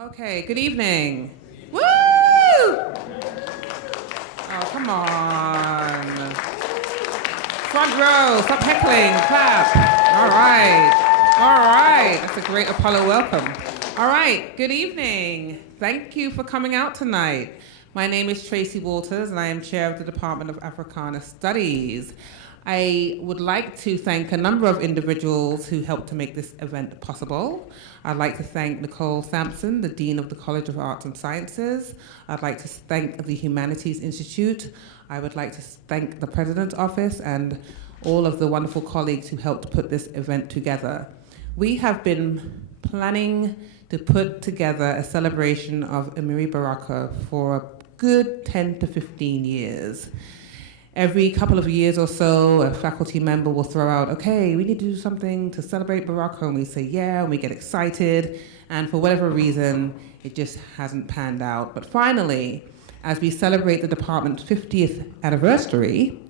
Okay, good evening. Woo! Oh, come on. Front row, stop heckling, clap. All right. All right. That's a great Apollo welcome. All right, good evening. Thank you for coming out tonight. My name is Tracy Walters, and I am chair of the Department of Africana Studies. I would like to thank a number of individuals who helped to make this event possible. I'd like to thank Nicole Sampson, the Dean of the College of Arts and Sciences. I'd like to thank the Humanities Institute. I would like to thank the President's Office and all of the wonderful colleagues who helped put this event together. We have been planning to put together a celebration of Amiri Baraka for a good 10 to 15 years. Every couple of years or so, a faculty member will throw out, okay, we need to do something to celebrate Baraka, and we say, yeah, and we get excited, and for whatever reason, it just hasn't panned out. But finally, as we celebrate the department's 50th anniversary,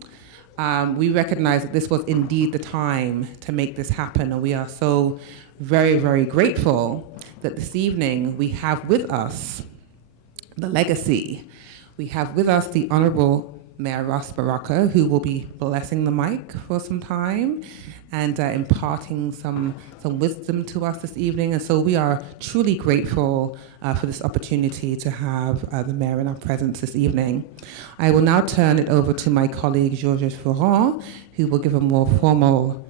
we recognize that this was indeed the time to make this happen, and we are so very, very grateful that this evening we have with us the legacy. We have with us the Honorable Mayor Ras Baraka, who will be blessing the mic for some time and imparting some wisdom to us this evening. And so we are truly grateful for this opportunity to have the mayor in our presence this evening. I will now turn it over to my colleague, Georges Ferrand, who will give a more formal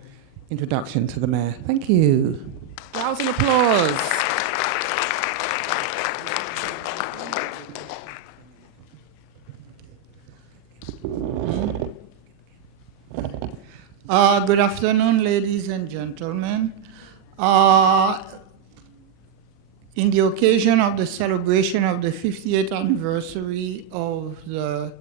introduction to the mayor. Thank you. Rouse and applause. Good afternoon, ladies and gentlemen. In the occasion of the celebration of the 50th anniversary of the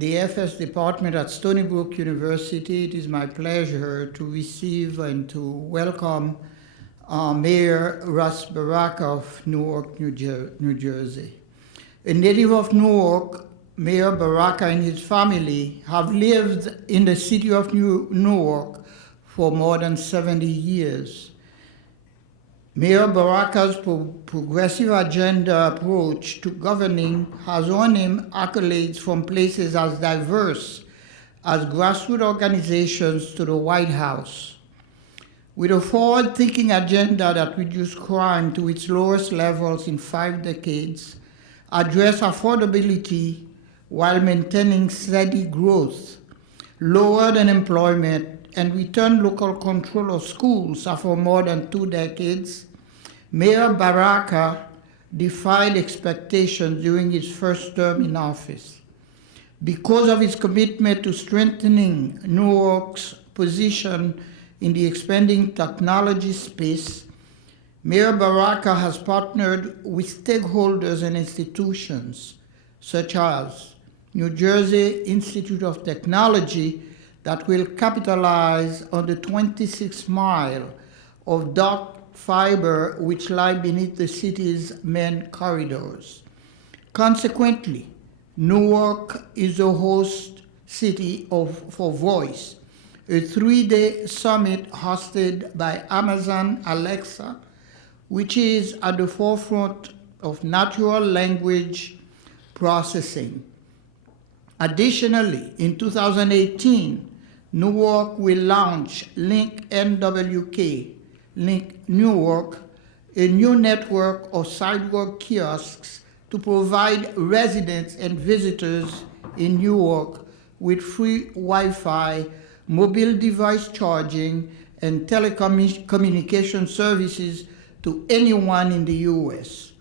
FS department at Stony Brook University, it is my pleasure to receive and to welcome Mayor Ras Baraka of Newark, New Jersey. A native of Newark, Mayor Baraka and his family have lived in the city of Newark for more than 70 years. Mayor Baraka's progressive agenda approach to governing has earned him accolades from places as diverse as grassroots organizations to the White House. With a forward-thinking agenda that reduced crime to its lowest levels in 5 decades, address affordability while maintaining steady growth, lowered unemployment, and returned local control of schools after more than 2 decades, Mayor Baraka defied expectations during his first term in office. Because of his commitment to strengthening Newark's position in the expanding technology space, Mayor Baraka has partnered with stakeholders and institutions such as New Jersey Institute of Technology that will capitalize on the 26 miles of dark fiber which lie beneath the city's main corridors. Consequently, Newark is a host city for Voice, a 3-day summit hosted by Amazon Alexa, which is at the forefront of natural language processing. Additionally, in 2018, Newark will launch Link NWK, Link Newark, a new network of sidewalk kiosks to provide residents and visitors in Newark with free Wi-Fi, mobile device charging, and telecommunication services to anyone in the U.S.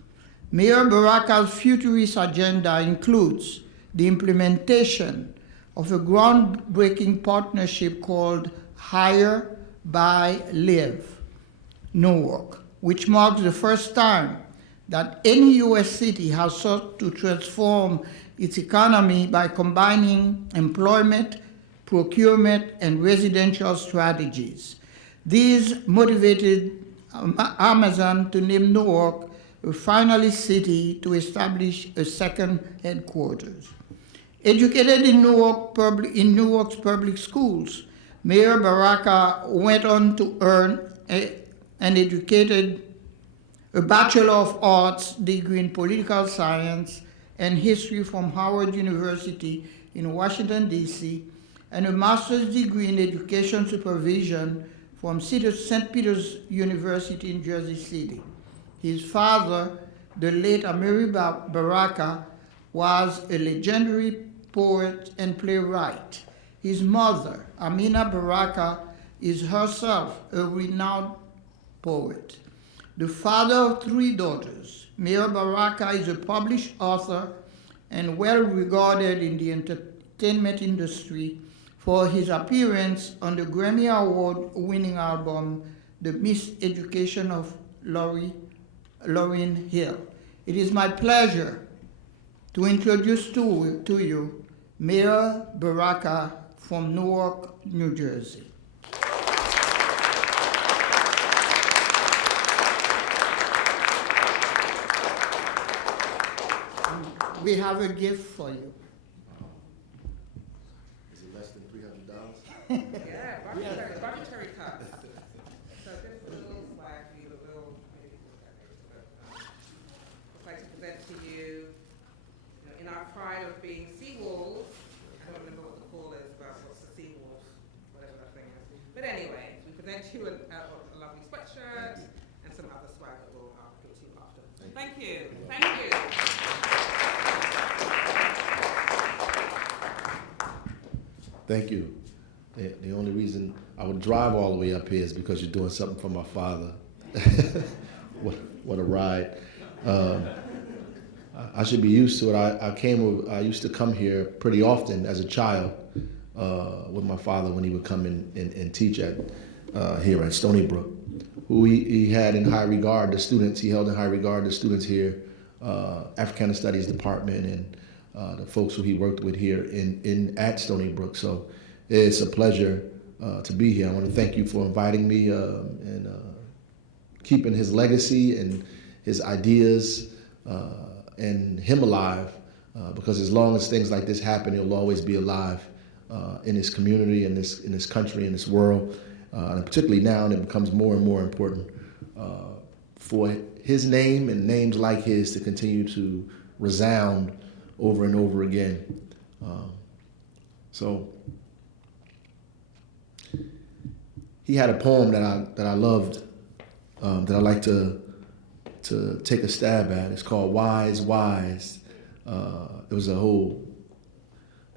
Mayor Baraka's futurist agenda includes the implementation of a groundbreaking partnership called Hire, Buy, Live Newark, which marks the first time that any U.S. city has sought to transform its economy by combining employment, procurement, and residential strategies. These motivated Amazon to name Newark a finalist city to establish a second headquarters. Educated in Newark's public schools, Mayor Baraka went on to earn an a Bachelor of Arts degree in Political Science and History from Howard University in Washington, D.C., and a master's degree in Education Supervision from St. Peter's University in Jersey City. His father, the late Amiri Baraka, was a legendary poet and playwright. His mother, Amina Baraka, is herself a renowned poet. The father of 3 daughters, Mayor Baraka is a published author and well regarded in the entertainment industry for his appearance on the Grammy Award-winning album, The Miseducation of Lauryn Hill. It is my pleasure to introduce to you Mayor Baraka from Newark, New Jersey. We have a gift for you. Is it less than $300? Yeah, budgetary cuts. So this little flag for you, the little, I'd like to present to you, in our pride of being seawolves. I don't remember what the call is, but what's the seawolf, whatever that thing is. But anyway, we present you a lovely sweatshirt and some other swag that we'll give to you after. Thank you. Thank you. Thank you. The only reason I would drive all the way up here is because you're doing something for my father. What a ride. I should be used to it. I used to come here pretty often as a child with my father when he would come and teach here at Stony Brook, who he had in high regard the students. He held in high regard the students here, Africana Studies Department, and the folks who he worked with here at Stony Brook. So it's a pleasure to be here. I want to thank you for inviting me and keeping his legacy and his ideas and him alive, because as long as things like this happen, he'll always be alive in his community, in this country, in this world, and particularly now, and it becomes more and more important for his name and names like his to continue to resound over and over again. So he had a poem that I loved, that I like to take a stab at. It's called Wise, Wise. It was a whole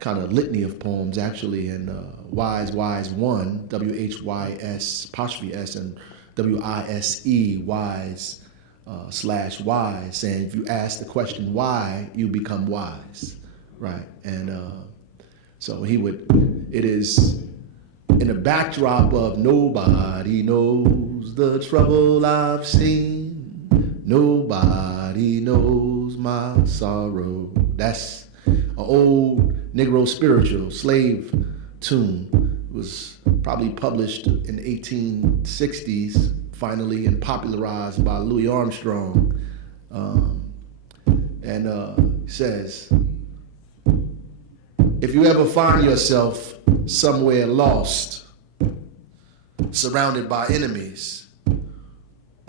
kind of litany of poems, actually, and Wise, Wise 1, W-H-Y-S, apostrophe S, and W-I-S-E, Wise, / wise, saying if you ask the question why, you become wise, right? And so it is in the backdrop of nobody knows the trouble I've seen, nobody knows my sorrow. That's an old Negro spiritual slave tune. It was probably published in the 1860s, finally, and popularized by Louis Armstrong. He says, if you ever find yourself somewhere lost, surrounded by enemies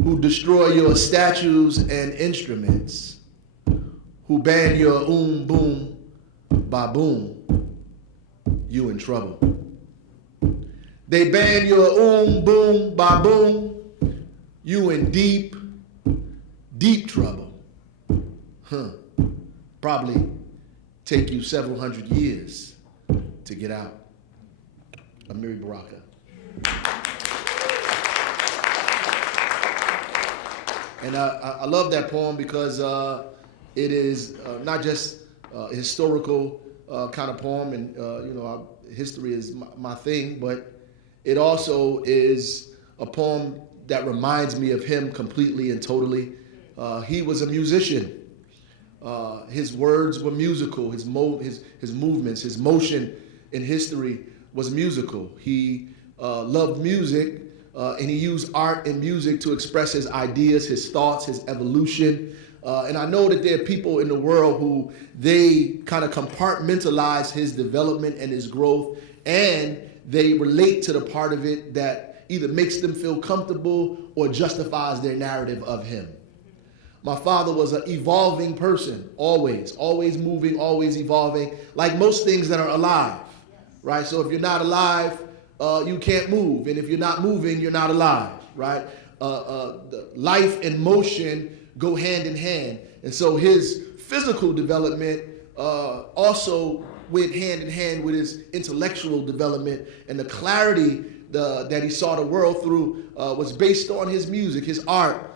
who destroy your statues and instruments, who ban your boom, ba boom, you in trouble. They ban your boom, ba boom, you in deep, deep trouble. Probably take you several hundred years to get out. Amiri Baraka. And I love that poem because it is not just a historical kind of poem, and history is my thing, but it also is a poem that reminds me of him completely and totally. He was a musician. His words were musical. His movements, his motion in history was musical. He loved music, and he used art and music to express his ideas, his thoughts, his evolution. And I know that there are people in the world who they kind of compartmentalize his development and his growth, and they relate to the part of it that either makes them feel comfortable or justifies their narrative of him. My father was an evolving person, always moving, always evolving, like most things that are alive, right? So if you're not alive, you can't move. And if you're not moving, you're not alive, right? Life and motion go hand in hand. And so his physical development also went hand in hand with his intellectual development, and the clarity that he saw the world through was based on his music, his art,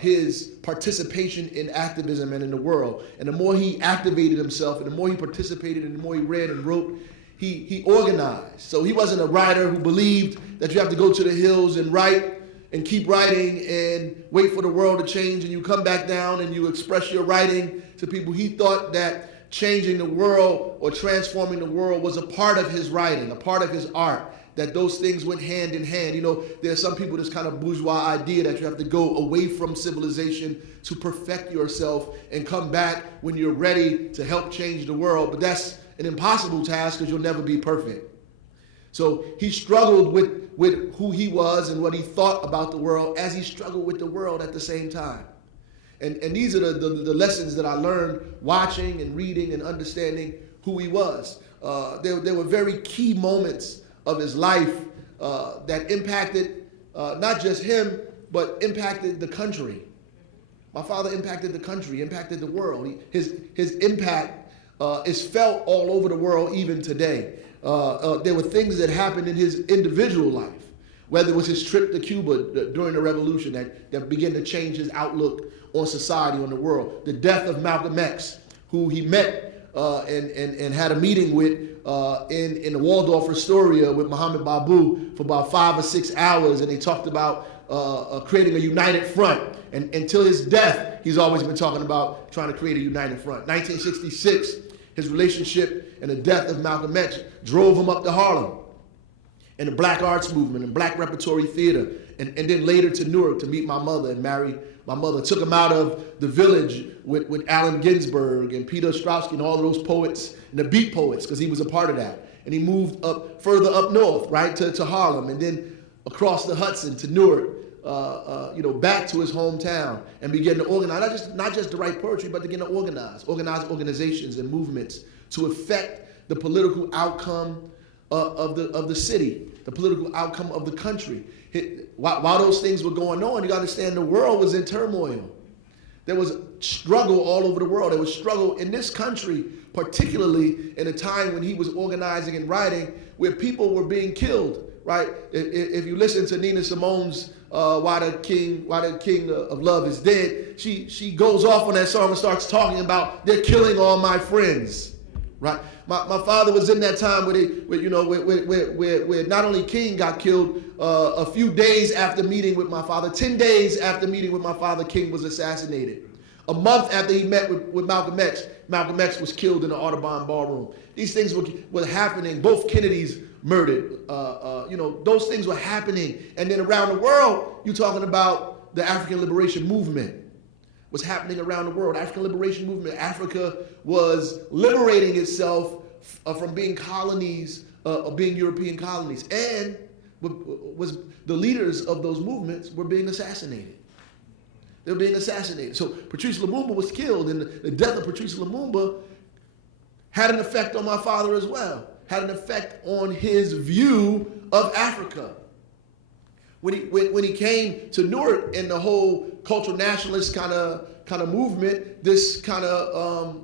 his participation in activism and in the world. And the more he activated himself, and the more he participated, and the more he read and wrote, he organized. So he wasn't a writer who believed that you have to go to the hills and write and keep writing and wait for the world to change, and you come back down and you express your writing to people. He thought that changing the world or transforming the world was a part of his writing, a part of his art, that those things went hand in hand. You know, there's some people, this kind of bourgeois idea that you have to go away from civilization to perfect yourself and come back when you're ready to help change the world. But that's an impossible task because you'll never be perfect. So he struggled with who he was and what he thought about the world as he struggled with the world at the same time. And these are the lessons that I learned watching and reading and understanding who he was. There were very key moments of his life that impacted not just him, but impacted the country. My father impacted the country, impacted the world. His impact is felt all over the world even today. There were things that happened in his individual life, whether it was his trip to Cuba during the revolution that began to change his outlook on society, on the world. The death of Malcolm X, who he met and had a meeting with in the Waldorf Astoria with Muhammad Babu for about 5 or 6 hours, and they talked about creating a united front. And until his death, he's always been talking about trying to create a united front. 1966, his relationship and the death of Malcolm X drove him up to Harlem and the Black Arts Movement and Black Repertory Theater, and then later to Newark to meet my mother and marry my mother. Took him out of the village with Allen Ginsberg and Peter Ostrovsky and all of those poets and the beat poets, because he was a part of that. And he moved further up north, right, to Harlem, and then across the Hudson to Newark, back to his hometown, and began to organize, not just to write poetry, but to begin to organize organizations and movements to affect the political outcome of the city, the political outcome of the country. While those things were going on, you got to understand the world was in turmoil. There was struggle all over the world. There was struggle in this country, particularly in a time when he was organizing and writing, where people were being killed, right? If you listen to Nina Simone's Why the King of Love is Dead, she goes off on that song and starts talking about they're killing all my friends, right? My father was in that time where not only King got killed, a few days after meeting with my father, 10 days after meeting with my father, King was assassinated. A month after he met with Malcolm X was killed in the Audubon Ballroom. These things were happening. Both Kennedys murdered. Those things were happening. And then around the world, you're talking about the African Liberation Movement. Was happening around the world. African Liberation Movement. Africa was liberating itself from being colonies, being European colonies, and was the leaders of those movements were being assassinated. They were being assassinated. So Patrice Lumumba was killed, and the death of Patrice Lumumba had an effect on my father as well. Had an effect on his view of Africa. When he came to Newark and the whole cultural nationalist kind of movement, this kind of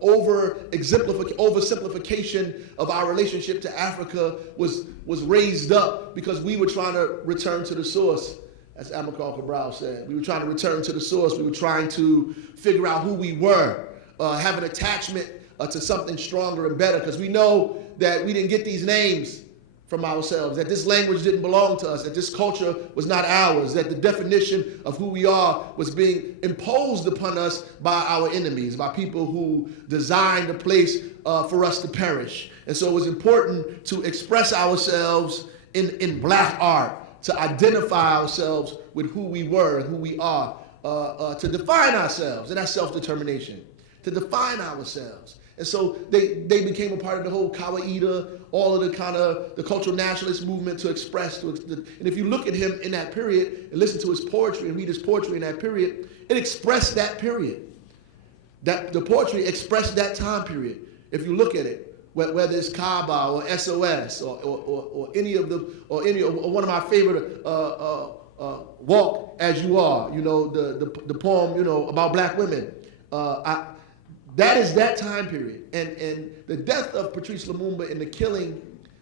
oversimplification of our relationship to Africa was raised up because we were trying to return to the source, as Amilcar Cabral said. We were trying to return to the source. We were trying to figure out who we were, have an attachment to something stronger and better, because we know that we didn't get these names from ourselves, that this language didn't belong to us, that this culture was not ours, that the definition of who we are was being imposed upon us by our enemies, by people who designed a place for us to perish. And so it was important to express ourselves in Black art, to identify ourselves with who we were and who we are, to define ourselves, and that's self-determination, to define ourselves. And so they became a part of the whole Kawaida, all of the kind of the cultural nationalist movement to express. And if you look at him in that period and listen to his poetry and read his poetry in that period, it expressed that period. That the poetry expressed that time period. If you look at it, whether it's Kaaba or SOS or any of the or one of my favorite Walk As You Are, you know, the poem, you know, about black women. That is that time period. And the death of Patrice Lumumba and the killing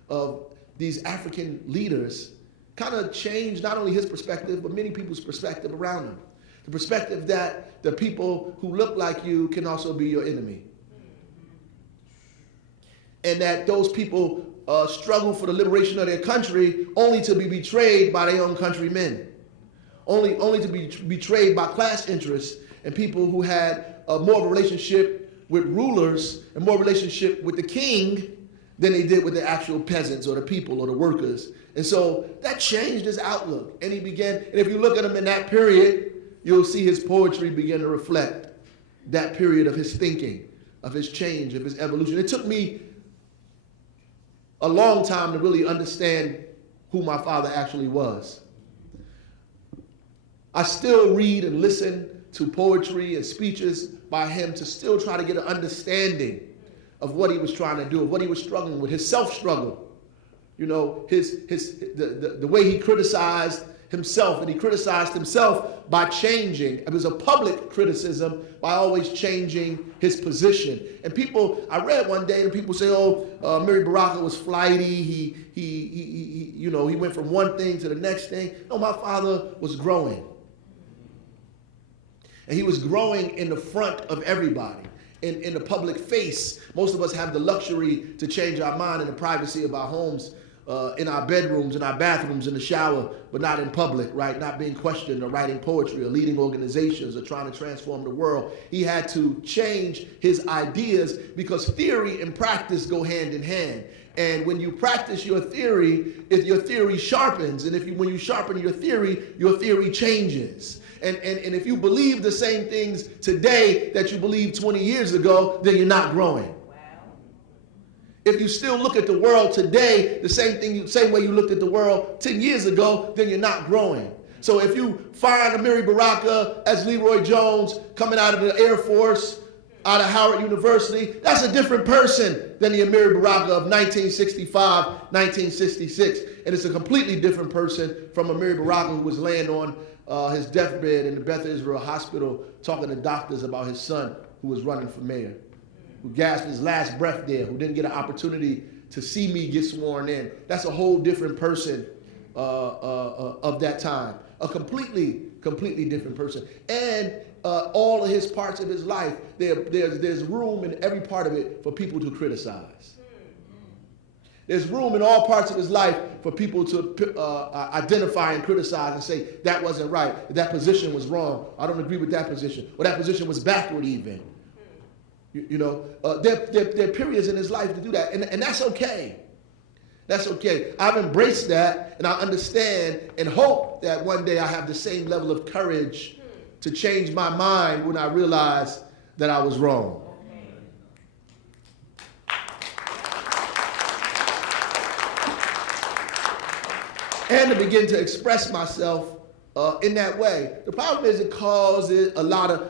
of these African leaders kind of changed not only his perspective, but many people's perspective around him. The perspective that the people who look like you can also be your enemy. And that those people struggle for the liberation of their country only to be betrayed by their own countrymen. Only to be betrayed by class interests and people who had more of a relationship with rulers and more relationship with the king than they did with the actual peasants or the people or the workers. And so that changed his outlook. And he began, and if you look at him in that period, you'll see his poetry begin to reflect that period of his thinking, of his change, of his evolution. It took me a long time to really understand who my father actually was. I still read and listen to poetry and speeches by him to still try to get an understanding of what he was trying to do, of what he was struggling with, his self-struggle. You know, the way he criticized himself, and he criticized himself by changing. It was a public criticism by always changing his position. And people, I read one day, and people say, "Oh, Amiri Baraka was flighty. He went from one thing to the next thing." No, my father was growing. And he was growing in the front of everybody, in the public face. Most of us have the luxury to change our mind in the privacy of our homes, in our bedrooms, in our bathrooms, in the shower, but not in public, right? Not being questioned or writing poetry or leading organizations or trying to transform the world. He had to change his ideas because theory and practice go hand in hand. And when you practice your theory, if your theory sharpens, and when you sharpen your theory changes. And if you believe the same things today that you believed 20 years ago, then you're not growing. If you still look at the world today the same way you looked at the world 10 years ago, then you're not growing. So if you find Amiri Baraka as Leroy Jones coming out of the Air Force, out of Howard University, that's a different person than the Amiri Baraka of 1965, 1966. And it's a completely different person from Amiri Baraka, who was laying on his deathbed in the Beth Israel Hospital talking to doctors about his son who was running for mayor, who gasped his last breath there, who didn't get an opportunity to see me get sworn in. That's a whole different person of that time. A completely different person. And all of his parts of his life, there's room in every part of it for people to criticize. There's room in all parts of his life for people to identify and criticize and say, that wasn't right, that position was wrong, I don't agree with that position, or that position was backward even. There are periods in his life to do that, and that's okay. That's okay. I've embraced that, and I understand and hope that one day I have the same level of courage to change my mind when I realize that I was wrong. And to begin to express myself in that way. The problem is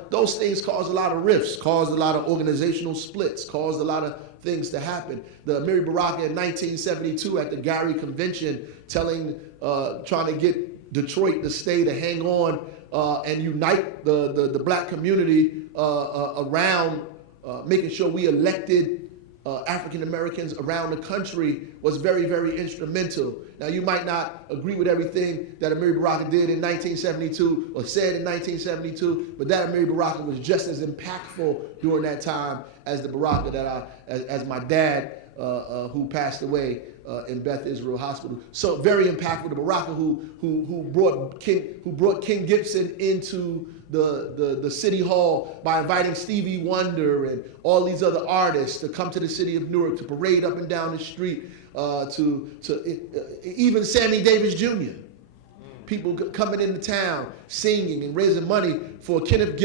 those things cause a lot of rifts, caused a lot of organizational splits, caused a lot of things to happen. The Amiri Baraka in 1972 at the Gary Convention trying to get Detroit to stay, to hang on and unite the black community around making sure we elected African Americans around the country was very, very instrumental. Now, you might not agree with everything that Amiri Baraka did in 1972 or said in 1972, but that Amiri Baraka was just as impactful during that time as the Baraka as my dad, who passed away in Beth Israel Hospital. So very impactful. The Baraka who brought King Gibson into the city hall by inviting Stevie Wonder and all these other artists to come to the city of Newark to parade up and down the street, to even Sammy Davis Jr. people coming into town, singing and raising money for Kenneth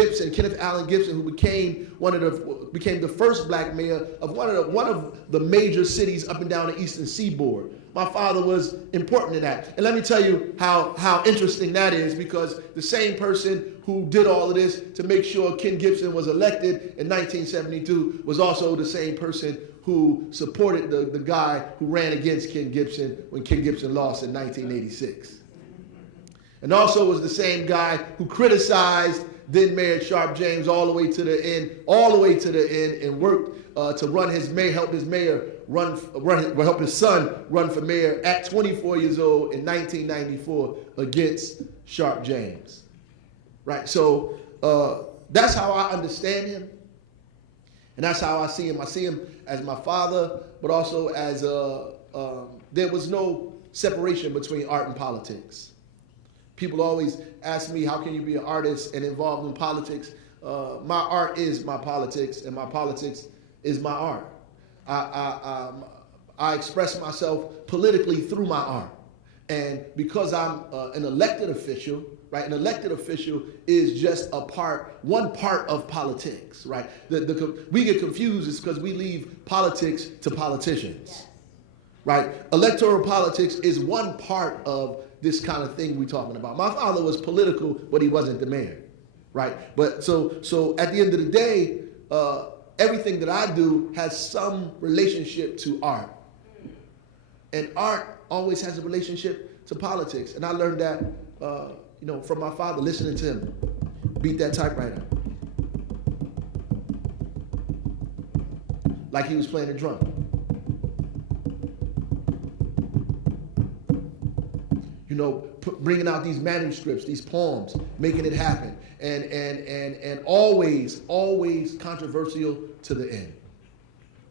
Allen Gibson, who became the first black mayor of one of the major cities up and down the Eastern Seaboard. My father was important in that. And let me tell you how interesting that is, because the same person who did all of this to make sure Ken Gibson was elected in 1972 was also the same person who supported the guy who ran against Ken Gibson when Ken Gibson lost in 1986. And also was the same guy who criticized then Mayor Sharp James all the way to the end, and worked to help his son run for mayor at 24 years old in 1994 against Sharp James. Right, so that's how I understand him, and that's how I see him. I see him as my father, but also as there was no separation between art and politics. People always ask me, how can you be an artist and involved in politics? My art is my politics, and my politics is my art. I express myself politically through my art. And because I'm an elected official, right? An elected official is just one part of politics, right? We get confused is because we leave politics to politicians, yes. Right? Electoral politics is one part of this kind of thing we're talking about. My father was political, but he wasn't the mayor, right? But so at the end of the day, everything that I do has some relationship to art. And art always has a relationship to politics. And I learned that, from my father, listening to him beat that typewriter like he was playing a drum. Bringing out these manuscripts, these poems, making it happen, and always controversial to the end.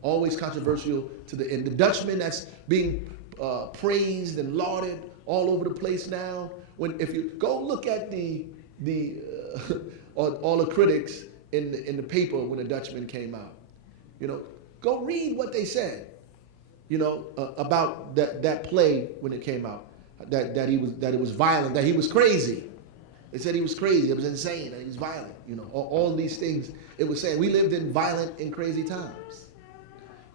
Always controversial to the end. The Dutchman that's being praised and lauded all over the place now. If you go look at all the critics in the paper when The Dutchman came out, go read what they said, about that play when it came out. That it was violent, that he was crazy. They said he was crazy, it was insane, that he was violent. All these things it was saying. We lived in violent and crazy times.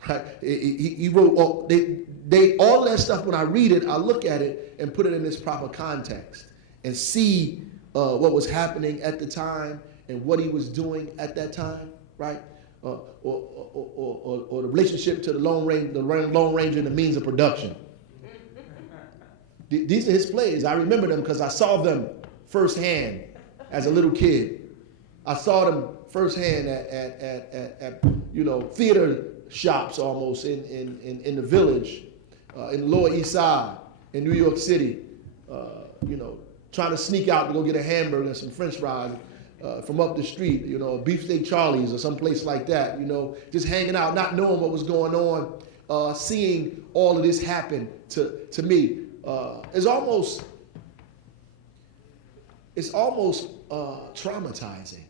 Right? He wrote all that stuff. When I read it, I look at it and put it in its proper context and see what was happening at the time and what he was doing at that time, right? Or the relationship to the Lone Ranger and the means of production. These are his plays. I remember them because I saw them firsthand as a little kid. I saw them firsthand at theater shops almost in the village, in the Lower East Side, in New York City, trying to sneak out to go get a hamburger and some French fries from up the street, Beefsteak Charlie's or some place like that, just hanging out, not knowing what was going on, seeing all of this happen to me. It's almost traumatizing.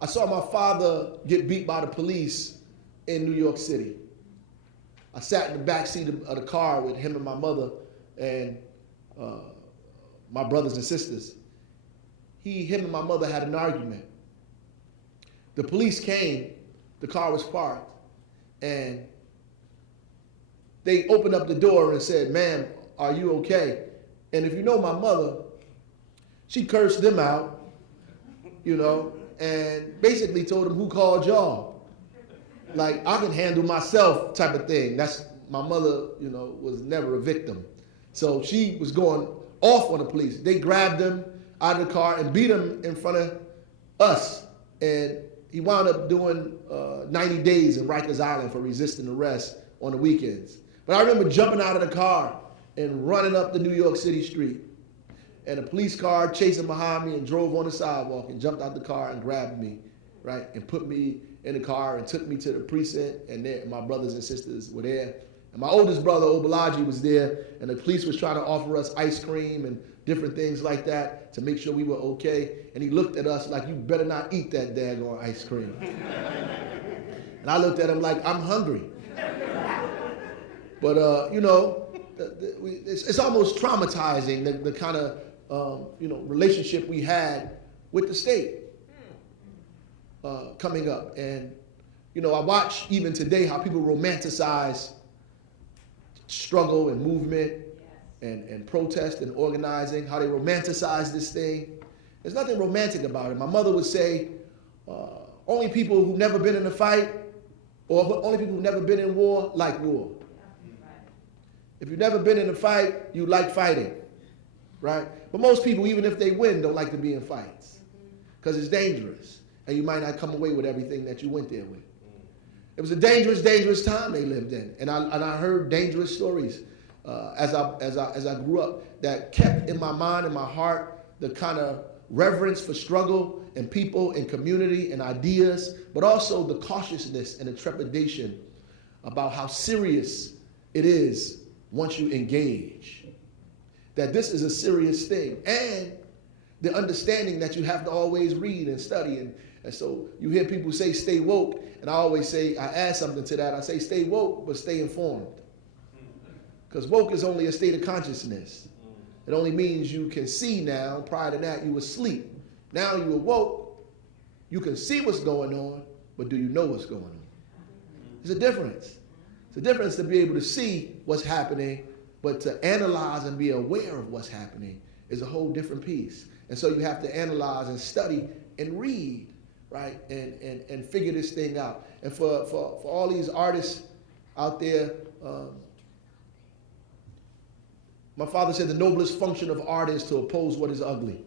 I saw my father get beat by the police in New York City. I sat in the back seat of the car with him and my mother and my brothers and sisters. Him and my mother had an argument. The police came, the car was parked, and they opened up the door and said, "Ma'am, are you okay?" And if you know my mother, she cursed them out, and basically told them, "Who called y'all?" Like, I can handle myself type of thing. That's, my mother, was never a victim. So she was going off on the police. They grabbed him out of the car and beat him in front of us. And he wound up doing 90 days in Rikers Island for resisting arrest on the weekends. But I remember jumping out of the car and running up the New York City street. And a police car chasing behind me and drove on the sidewalk and jumped out the car and grabbed me, right? And put me in the car and took me to the precinct, and there, my brothers and sisters were there. And my oldest brother, Obalaji, was there, and the police was trying to offer us ice cream and different things like that to make sure we were okay. And he looked at us like, "You better not eat that daggone ice cream." And I looked at him like, "I'm hungry." But, it's almost traumatizing, the kind of relationship we had with the state coming up. And I watch even today how people romanticize struggle and movement and protest and organizing, how they romanticize this thing. There's nothing romantic about it. My mother would say, only people who've never been in a fight or only people who've never been in war like war. If you've never been in a fight, you like fighting, right? But most people, even if they win, don't like to be in fights because it's dangerous and you might not come away with everything that you went there with. It was a dangerous, dangerous time they lived in, and I heard dangerous stories as I grew up that kept in my mind and my heart the kind of reverence for struggle and people and community and ideas, but also the cautiousness and the trepidation about how serious it is once you engage. That this is a serious thing, and the understanding that you have to always read and study, and so you hear people say stay woke, and I always say, I add something to that, I say stay woke but stay informed, because woke is only a state of consciousness. It only means you can see now. Prior to that you were asleep. Now you awoke, you can see what's going on, but do you know what's going on? There's a difference. It's a difference to be able to see what's happening, but to analyze and be aware of what's happening is a whole different piece. And so you have to analyze and study and read, right, and figure this thing out. And for all these artists out there, my father said the noblest function of art is to oppose what is ugly,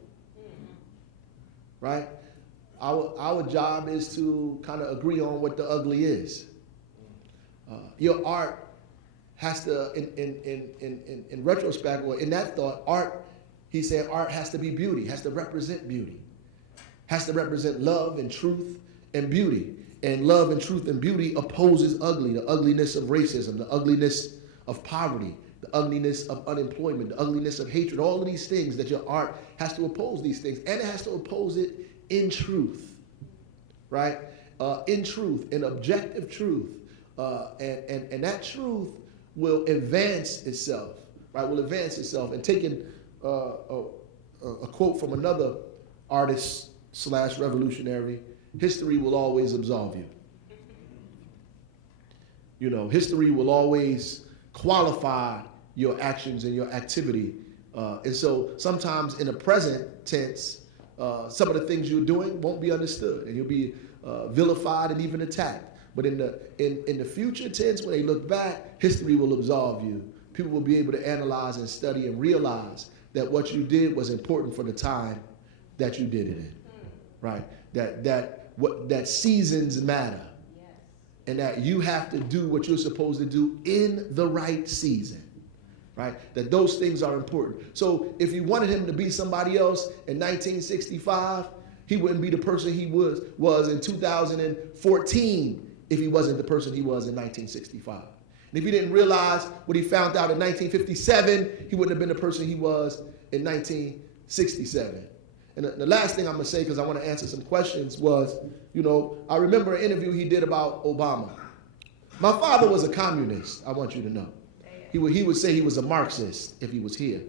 right? Our job is to kind of agree on what the ugly is. Your art has to, in retrospect, or in that thought, art, he said art has to be beauty, has to represent beauty, has to represent love and truth and beauty. And love and truth and beauty opposes ugly, the ugliness of racism, the ugliness of poverty, the ugliness of unemployment, the ugliness of hatred, all of these things that your art has to oppose these things. And it has to oppose it in truth, right? In truth, in objective truth. And that truth will advance itself, right? Will advance itself. And taking a quote from another artist / revolutionary, history will always absolve you. History will always qualify your actions and your activity. And so sometimes in the present tense, some of the things you're doing won't be understood and you'll be vilified and even attacked. But in the future tense, when they look back, history will absolve you. People will be able to analyze and study and realize that what you did was important for the time that you did it in, right? That seasons matter. And that you have to do what you're supposed to do in the right season, right? That those things are important. So if you wanted him to be somebody else in 1965, he wouldn't be the person he was in 2014 if he wasn't the person he was in 1965. And if he didn't realize what he found out in 1957, he wouldn't have been the person he was in 1967. And the last thing I'm going to say, because I want to answer some questions, was, I remember an interview he did about Obama. My father was a communist, I want you to know. He would say he was a Marxist if he was here.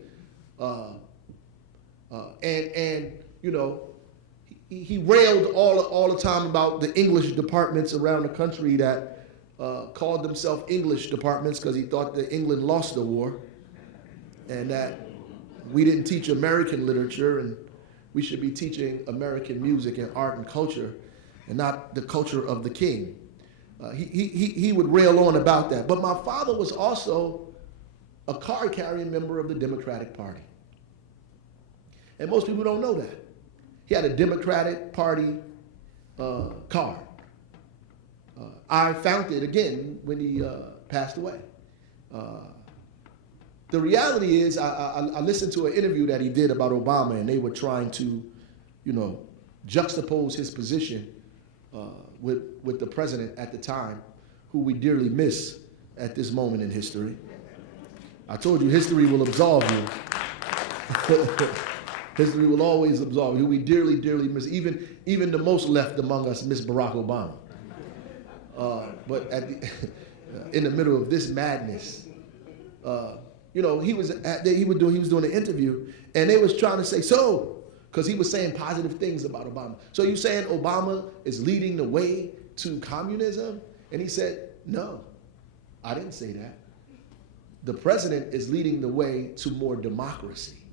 He railed all the time about the English departments around the country that called themselves English departments because he thought that England lost the war and that we didn't teach American literature and we should be teaching American music and art and culture and not the culture of the king. He would rail on about that. But my father was also a card-carrying member of the Democratic Party. And most people don't know that. He had a Democratic Party card. I found it again when he passed away. The reality is, I listened to an interview that he did about Obama, and they were trying to, juxtapose his position with the president at the time, who we dearly miss at this moment in history. I told you, history will absolve you. History will always absolve you. Who we dearly, dearly miss. Even the most left among us miss Barack Obama. But in the middle of this madness, he was doing an interview, and they was trying to say, so, because he was saying positive things about Obama. So you saying Obama is leading the way to communism? And he said, no, I didn't say that. The president is leading the way to more democracy.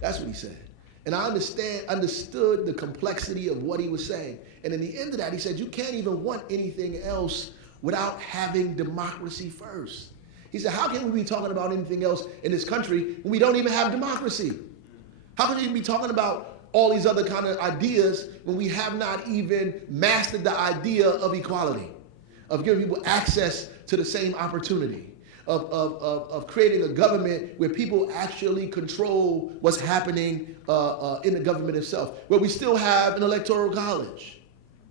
That's what he said. And I understood the complexity of what he was saying. And in the end of that, he said, you can't even want anything else without having democracy first. He said, how can we be talking about anything else in this country when we don't even have democracy? How can we be talking about all these other kind of ideas when we have not even mastered the idea of equality, of giving people access to the same opportunity, of creating a government where people actually control what's happening in the government itself, where we still have an electoral college,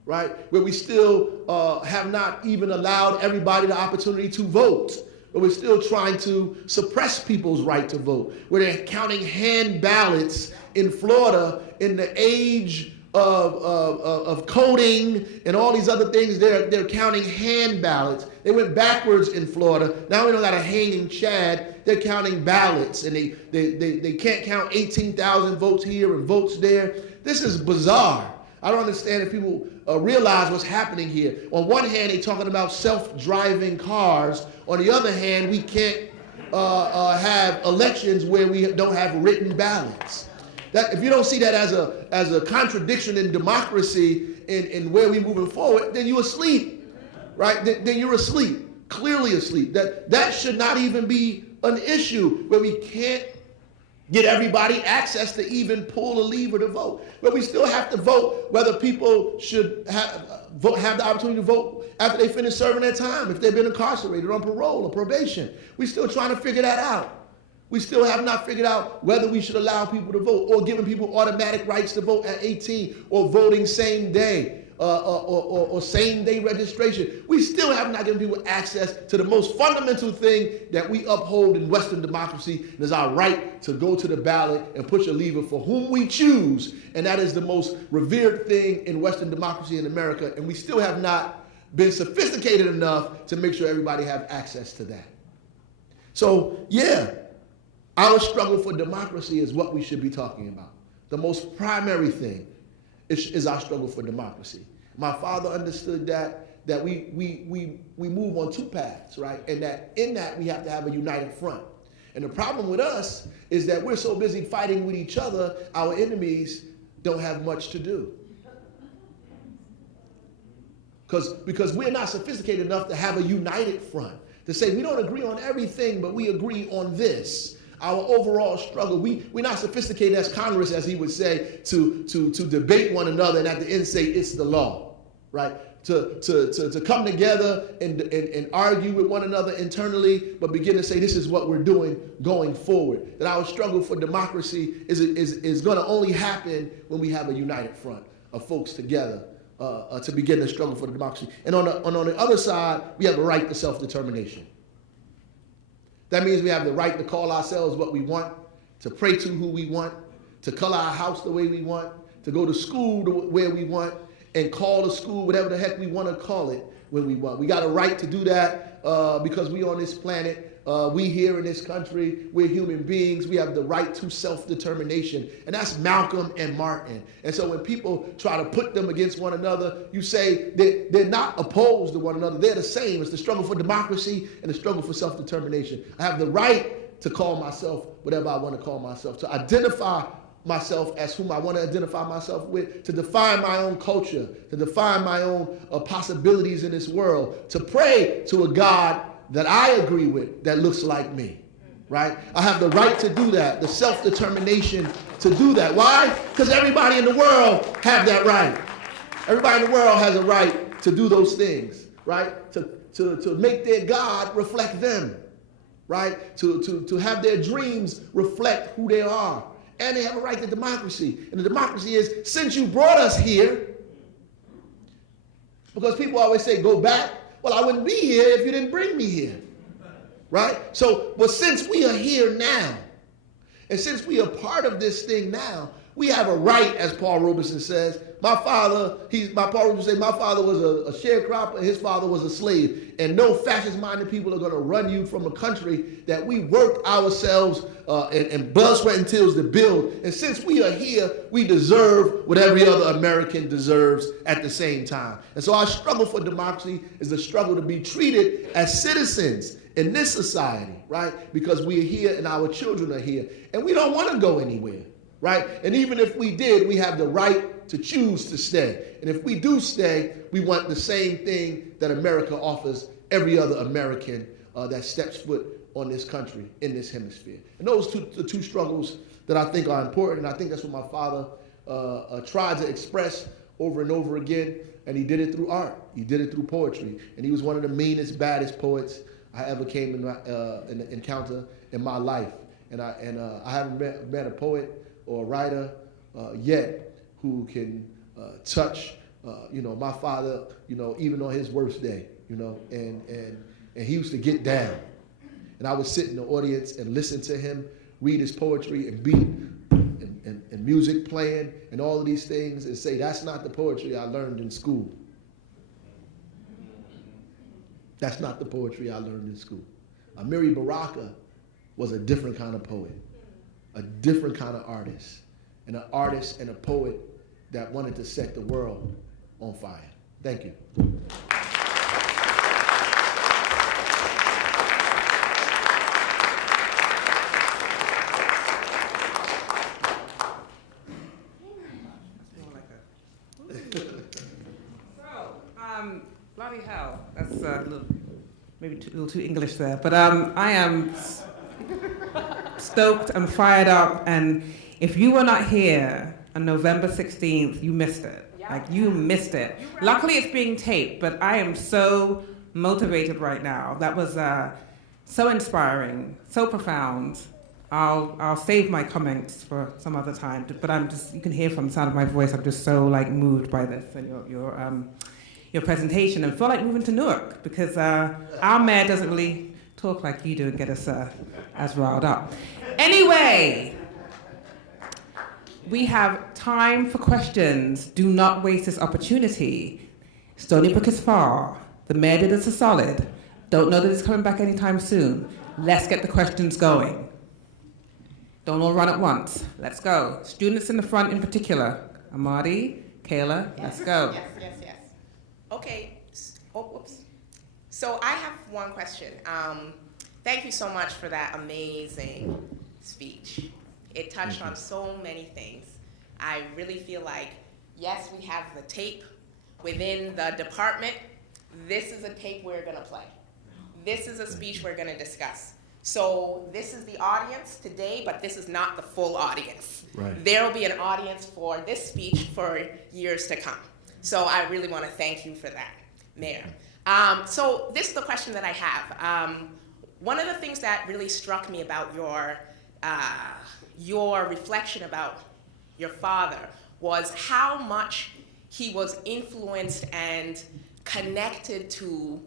right? Where we still have not even allowed everybody the opportunity to vote, where we're still trying to suppress people's right to vote, where they're counting hand ballots in Florida in the age of coding and all these other things. They're counting hand ballots. They went backwards in Florida. Now we don't got a hanging Chad. They're counting ballots, and they can't count 18,000 votes here and votes there. This is bizarre. I don't understand if people realize what's happening here. On one hand, they're talking about self-driving cars. On the other hand, we can't have elections where we don't have written ballots. That, if you don't see that as a contradiction in democracy in where we're moving forward, then you're asleep, right? Then you're asleep, clearly asleep. That should not even be an issue where we can't get everybody access to even pull a lever to vote. But we still have to vote whether people should have the opportunity to vote after they finish serving their time, if they've been incarcerated on parole or probation. We're still trying to figure that out. We still have not figured out whether we should allow people to vote or giving people automatic rights to vote at 18 or voting same day or same day registration. We still have not given people access to the most fundamental thing that we uphold in Western democracy, and is our right to go to the ballot and push a lever for whom we choose. And that is the most revered thing in Western democracy in America. And we still have not been sophisticated enough to make sure everybody have access to that. So, yeah. Our struggle for democracy is what we should be talking about. The most primary thing is our struggle for democracy. My father understood that we move on two paths, right? And that in that we have to have a united front. And the problem with us is that we're so busy fighting with each other, our enemies don't have much to do. Because we're not sophisticated enough to have a united front, to say we don't agree on everything, but we agree on this. Our overall struggle, we're not sophisticated as Congress, as he would say, to debate one another and at the end say it's the law, right? To come together and argue with one another internally, but begin to say this is what we're doing going forward. That our struggle for democracy is going to only happen when we have a united front of folks together to begin the struggle for the democracy. And on the other side, we have the right to self-determination. That means we have the right to call ourselves what we want, to pray to who we want, to color our house the way we want, to go to school where we want, and call the school whatever the heck we want to call it when we want. We got a right to do that because we on this planet. We here in this country, we're human beings. We have the right to self-determination. And that's Malcolm and Martin. And so when people try to put them against one another, you say they're not opposed to one another. They're the same. It's the struggle for democracy and the struggle for self-determination. I have the right to call myself whatever I want to call myself, to identify myself as whom I want to identify myself with, to define my own culture, to define my own possibilities in this world, to pray to a God that I agree with, that looks like me, right? I have the right to do that, the self-determination to do that. Why? Because everybody in the world have that right. Everybody in the world has a right to do those things, right? To make their God reflect them, right? To have their dreams reflect who they are. And they have a right to democracy. And the democracy is, since you brought us here, because people always say, go back. Well, I wouldn't be here if you didn't bring me here, right? So, but since we are here now, and since we are part of this thing now, we have a right, as Paul Robeson says, My father would say, my father was a sharecropper and his father was a slave. And no fascist-minded people are going to run you from a country that we worked ourselves and blood, sweat, and tears to build. And since we are here, we deserve what every other American deserves at the same time. And so our struggle for democracy is the struggle to be treated as citizens in this society, right? Because we are here and our children are here. And we don't want to go anywhere, right? And even if we did, we have the right to choose to stay. And if we do stay, we want the same thing that America offers every other American that steps foot on this country, in this hemisphere. And those the two struggles that I think are important, and I think that's what my father tried to express over and over again, and he did it through art. He did it through poetry. And he was one of the meanest, baddest poets I ever came in encounter in my life. And I haven't met a poet or a writer yet who can touch, my father, even on his worst day, and he used to get down. And I would sit in the audience and listen to him read his poetry and beat and music playing and all of these things and say, that's not the poetry I learned in school. That's not the poetry I learned in school. Amiri Baraka was a different kind of poet, a different kind of artist, and an artist and a poet that wanted to set the world on fire. Thank you. Bloody hell, that's maybe a little too English there, but I am stoked and fired up, and if you were not here on November 16th, you missed it. Yeah. Like, you missed it. Right. Luckily, it's being taped, but I am so motivated right now. That was so inspiring, so profound. I'll save my comments for some other time, but you can hear from the sound of my voice, I'm just so moved by this and your presentation, and feel like moving to Newark, because our mayor doesn't really talk like you do and get us as riled up. Anyway, we have time for questions. Do not waste this opportunity. Stony Brook is far. The mayor did us a solid. Don't know that it's coming back anytime soon. Let's get the questions going. Don't all run at once. Let's go. Students in the front in particular. Amiri, Kayla, let's go. Yes. Okay. Oh, whoops. So I have one question. Thank you so much for that amazing speech. It touched on so many things. I really feel like, yes, we have the tape within the department. This is a tape we're going to play. This is a speech we're going to discuss. So this is the audience today, but this is not the full audience. Right. There will be an audience for this speech for years to come. So I really want to thank you for that, Mayor. So this is the question that I have. One of the things that really struck me about your reflection about your father was how much he was influenced and connected to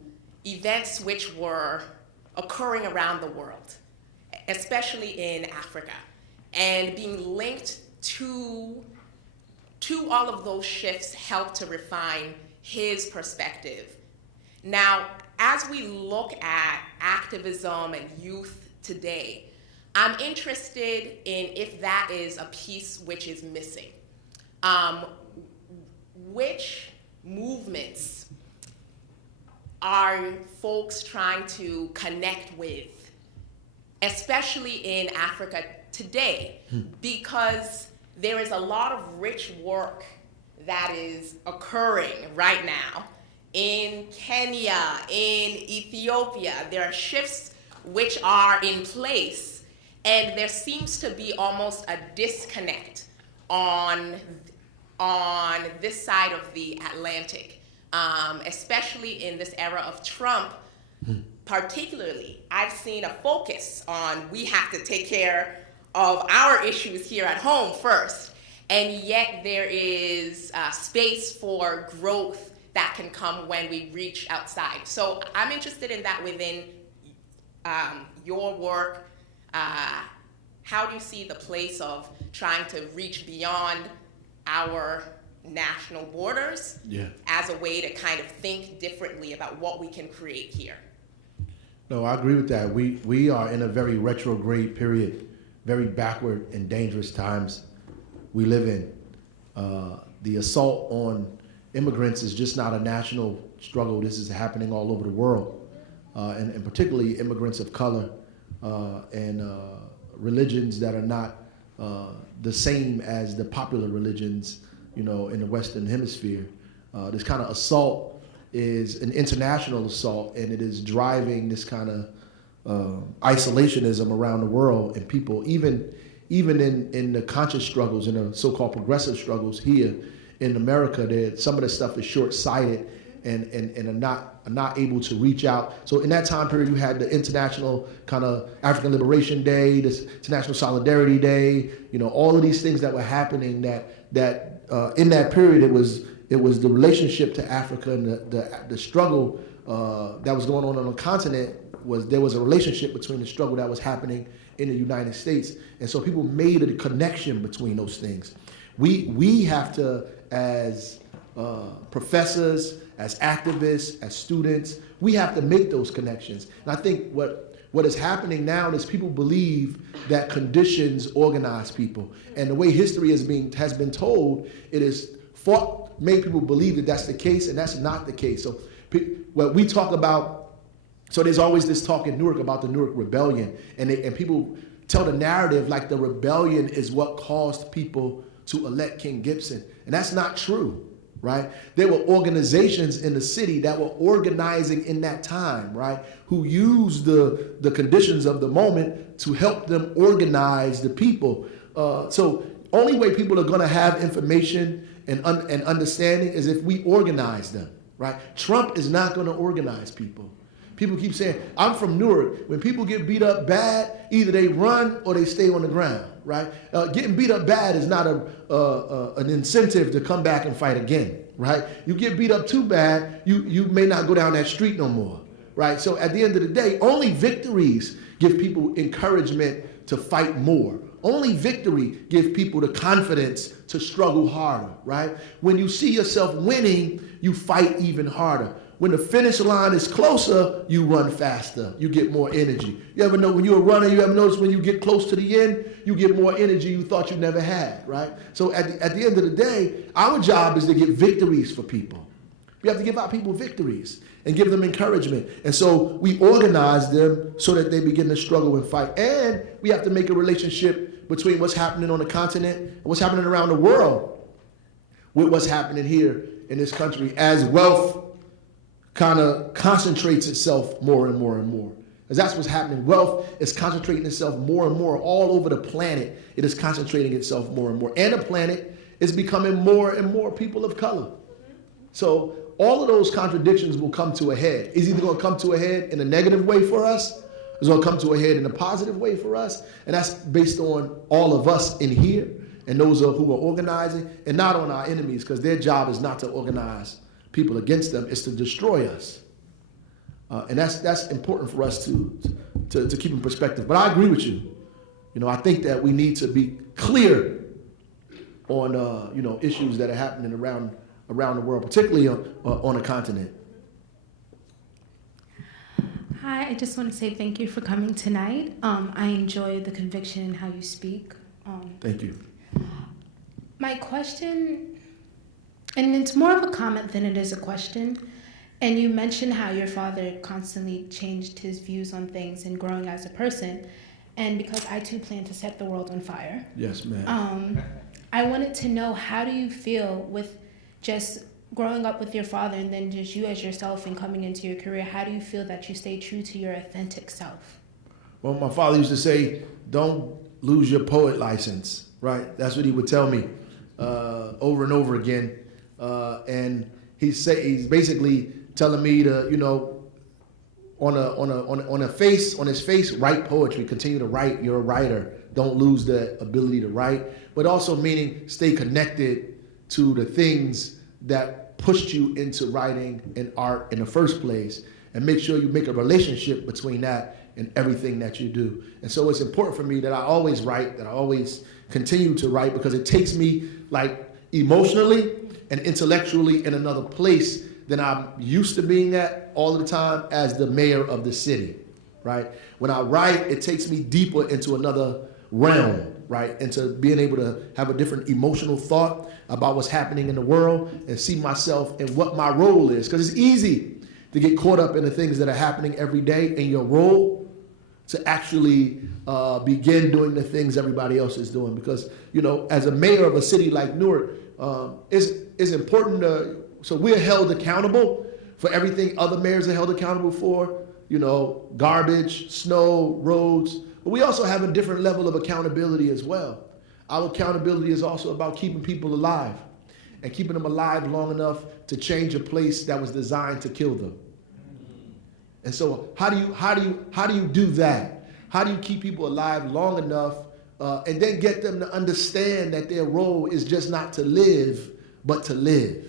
events which were occurring around the world, especially in Africa, and being linked to all of those shifts helped to refine his perspective. Now, as we look at activism and youth today, I'm interested in if that is a piece which is missing. Which movements are folks trying to connect with, especially in Africa today? Because there is a lot of rich work that is occurring right now in Kenya, in Ethiopia. There are shifts which are in place, and there seems to be almost a disconnect on this side of the Atlantic, especially in this era of Trump. Particularly, I've seen a focus on we have to take care of our issues here at home first, and yet there is space for growth that can come when we reach outside. So I'm interested in that within your work. How do you see the place of trying to reach beyond our national borders Yeah. as a way to kind of think differently about what we can create here. No, I agree with that. We are in a very retrograde period, very backward and dangerous times we live in. The assault on immigrants is just not a national struggle. This is happening all over the world, and particularly immigrants of color and religions that are not the same as the popular religions, in the Western Hemisphere. This kind of assault is an international assault, and it is driving this kind of isolationism around the world, and people, even in the conscious struggles, in the so-called progressive struggles here in America, some of the stuff is short-sighted and are not able to reach out. So in that time period, you had the International kind of African Liberation Day, this International Solidarity Day, all of these things that were happening that in that period, it was the relationship to Africa and the struggle that was going on the continent. There was a relationship between the struggle that was happening in the United States, and so people made a connection between those things. We have to, as professors, as activists, as students, we have to make those connections. And I think what is happening now is people believe that conditions organize people, and the way history has been told, it is made people believe that that's the case, and that's not the case. So what we talk about, so there's always this talk in Newark about the Newark Rebellion, and people tell the narrative like the rebellion is what caused people to elect King Gibson, and that's not true, right? There were organizations in the city that were organizing in that time, right, who used the conditions of the moment to help them organize the people. So only way people are going to have information and understanding is if we organize them, right? Trump is not going to organize people. People keep saying, I'm from Newark. When people get beat up bad, either they run or they stay on the ground, right? Getting beat up bad is not an incentive to come back and fight again, right? You get beat up too bad, you may not go down that street no more, right? So at the end of the day, only victories give people encouragement to fight more. Only victory gives people the confidence to struggle harder, right? When you see yourself winning, you fight even harder. When the finish line is closer, you run faster. You get more energy. You ever know when you're a runner, you ever notice when you get close to the end, you get more energy you thought you never had, right? So at the end of the day, our job is to get victories for people. We have to give our people victories and give them encouragement. And so we organize them so that they begin to struggle and fight. And we have to make a relationship between what's happening on the continent and what's happening around the world with what's happening here in this country as wealth kind of concentrates itself more and more and more. Because that's what's happening. Wealth is concentrating itself more and more all over the planet. It is concentrating itself more and more. And the planet is becoming more and more people of color. So all of those contradictions will come to a head. It's either going to come to a head in a negative way for us, it's going to come to a head in a positive way for us. And that's based on all of us in here and those who are organizing, and not on our enemies, because their job is not to organize people against them, is to destroy us. And that's important for us to keep in perspective. But I agree with you. I think that we need to be clear on issues that are happening around the world, particularly on the continent. Hi, I just want to say thank you for coming tonight. I enjoy the conviction and how you speak. Thank you. My question, and it's more of a comment than it is a question, and you mentioned how your father constantly changed his views on things and growing as a person, and because I too plan to set the world on fire. Yes, ma'am. I wanted to know, how do you feel with just growing up with your father and then just you as yourself and coming into your career? How do you feel that you stay true to your authentic self? Well, my father used to say, don't lose your poet license, right? That's what he would tell me over and over again. And he's basically telling me to, on his face, write poetry, continue to write. You're a writer. Don't lose the ability to write, but also meaning stay connected to the things that pushed you into writing and art in the first place, and make sure you make a relationship between that and everything that you do. And so it's important for me that I always write, that I always continue to write, because it takes me, like, emotionally and intellectually in another place than I'm used to being at all the time as the mayor of the city, right? When I write, it takes me deeper into another realm, right? Into being able to have a different emotional thought about what's happening in the world and see myself and what my role is. Because it's easy to get caught up in the things that are happening every day in your role to actually begin doing the things everybody else is doing. Because, you know, as a mayor of a city like Newark, it's important to, so we're held accountable for everything other mayors are held accountable for, you know, garbage, snow, roads. But we also have a different level of accountability as well. Our accountability is also about keeping people alive and keeping them alive long enough to change a place that was designed to kill them. And so how do you do that? How do you keep people alive long enough and then get them to understand that their role is just not to live, but to live,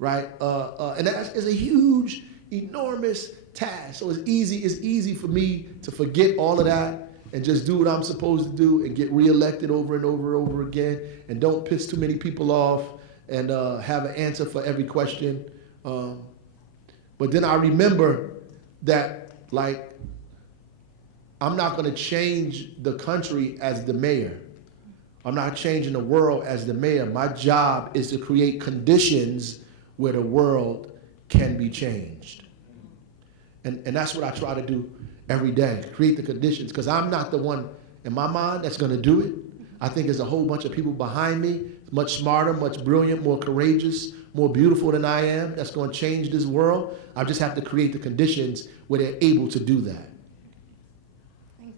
right? And that is a huge, enormous task. So it's easy for me to forget all of that and just do what I'm supposed to do and get reelected over and over and over again and don't piss too many people off and have an answer for every question. But then I remember that, like, I'm not going to change the country as the mayor. I'm not changing the world as the mayor. My job is to create conditions where the world can be changed. And that's what I try to do every day, create the conditions, because I'm not the one in my mind that's going to do it. I think there's a whole bunch of people behind me, much smarter, much brilliant, more courageous, more beautiful than I am, that's going to change this world. I just have to create the conditions where they're able to do that. Thank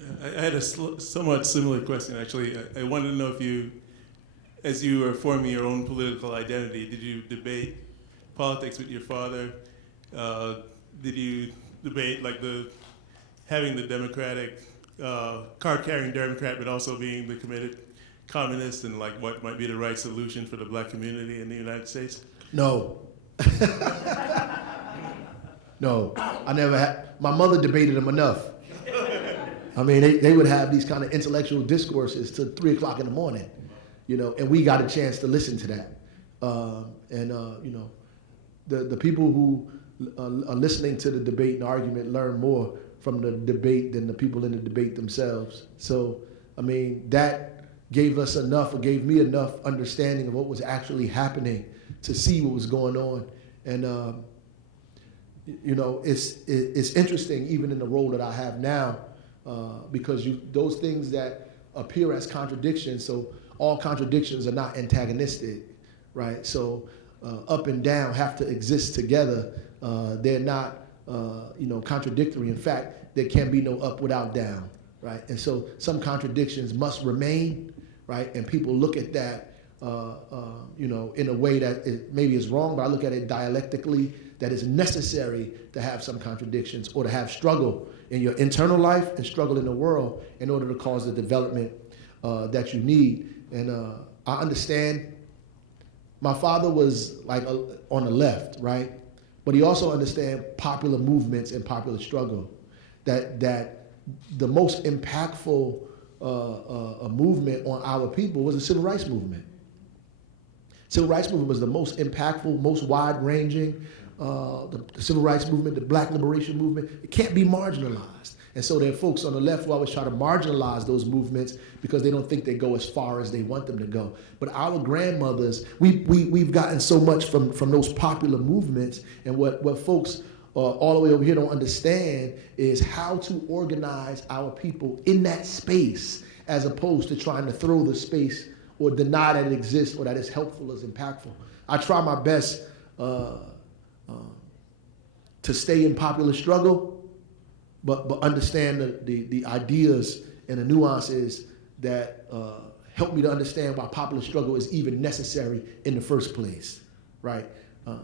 you. I had a somewhat similar question, actually. I wanted to know if you, as you were forming your own political identity, did you debate politics with your father? Did you debate like having the Democratic, card-carrying Democrat, but also being the committed communist, and like what might be the right solution for the black community in the United States? No. No, I never had. My mother debated them enough. I mean, they would have these kind of intellectual discourses till 3 o'clock in the morning, you know, and we got a chance to listen to that. You know, the people who are listening to the debate and argument learn more from the debate than the people in the debate themselves. So, I mean, that gave us enough, or gave me enough understanding of what was actually happening to see what was going on. And, you know, it's interesting, even in the role that I have now, because those things that appear as contradictions, so all contradictions are not antagonistic, right? So up and down have to exist together. They're not, you know, contradictory. In fact, there can be no up without down, right? And so some contradictions must remain, right? And people look at that, you know, in a way that maybe is wrong, but I look at it dialectically, that is necessary to have some contradictions or to have struggle in your internal life and struggle in the world in order to cause the development that you need. And I understand my father was like on the left, right? But he also understands popular movements and popular struggle. That the most impactful movement on our people was the Civil Rights Movement. Civil Rights Movement was the most impactful, most wide-ranging. The Civil Rights Movement, the Black Liberation Movement, it can't be marginalized. And so there are folks on the left who always try to marginalize those movements because they don't think they go as far as they want them to go. But our grandmothers, we've gotten so much from those popular movements, and what folks all the way over here don't understand is how to organize our people in that space, as opposed to trying to throw the space or deny that it exists or that it's helpful or impactful. I try my best to stay in popular struggle, but understand the ideas and the nuances that help me to understand why popular struggle is even necessary in the first place, right?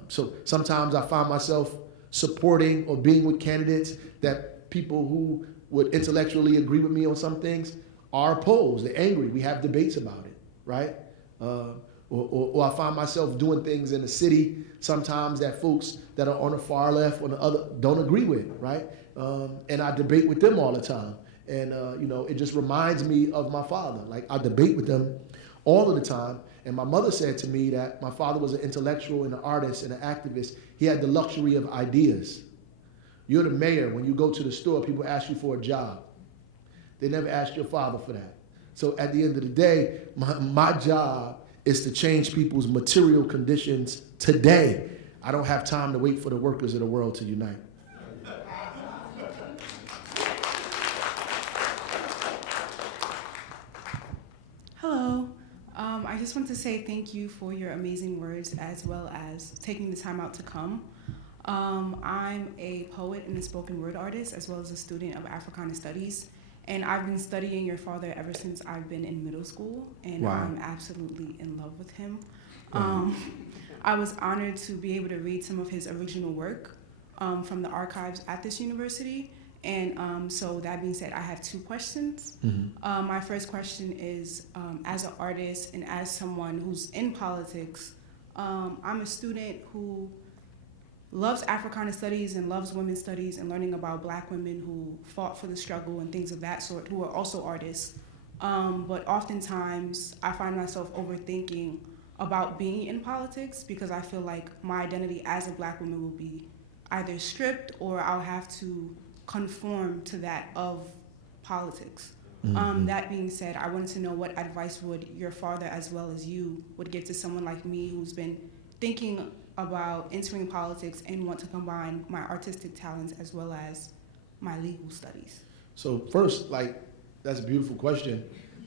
So sometimes I find myself supporting or being with candidates that people who would intellectually agree with me on some things are opposed, they're angry, we have debates about it, right? Or I find myself doing things in the city sometimes that folks that are on the far left or the other don't agree with, right? And I debate with them all the time. And it just reminds me of my father. Like, I debate with them all of the time. And my mother said to me that my father was an intellectual and an artist and an activist. He had the luxury of ideas. You're the mayor. When you go to the store, people ask you for a job. They never asked your father for that. So at the end of the day, my job is to change people's material conditions today. I don't have time to wait for the workers of the world to unite. Hello. I just want to say thank you for your amazing words as well as taking the time out to come. I'm a poet and a spoken word artist as well as a student of Africana Studies. And I've been studying your father ever since I've been in middle school, and Wow. I'm absolutely in love with him. I was honored to be able to read some of his original work from the archives at this university. And so that being said, I have two questions. Mm-hmm. My first question is, as an artist and as someone who's in politics, I'm a student who loves Africana Studies and loves women's studies and learning about Black women who fought for the struggle and things of that sort, who are also artists. But oftentimes, I find myself overthinking about being in politics because I feel like my identity as a Black woman will be either stripped or I'll have to conform to that of politics. Mm-hmm. That being said, I wanted to know what advice would your father as well as you would give to someone like me who's been thinking about entering politics and want to combine my artistic talents as well as my legal studies? So first, that's a beautiful question.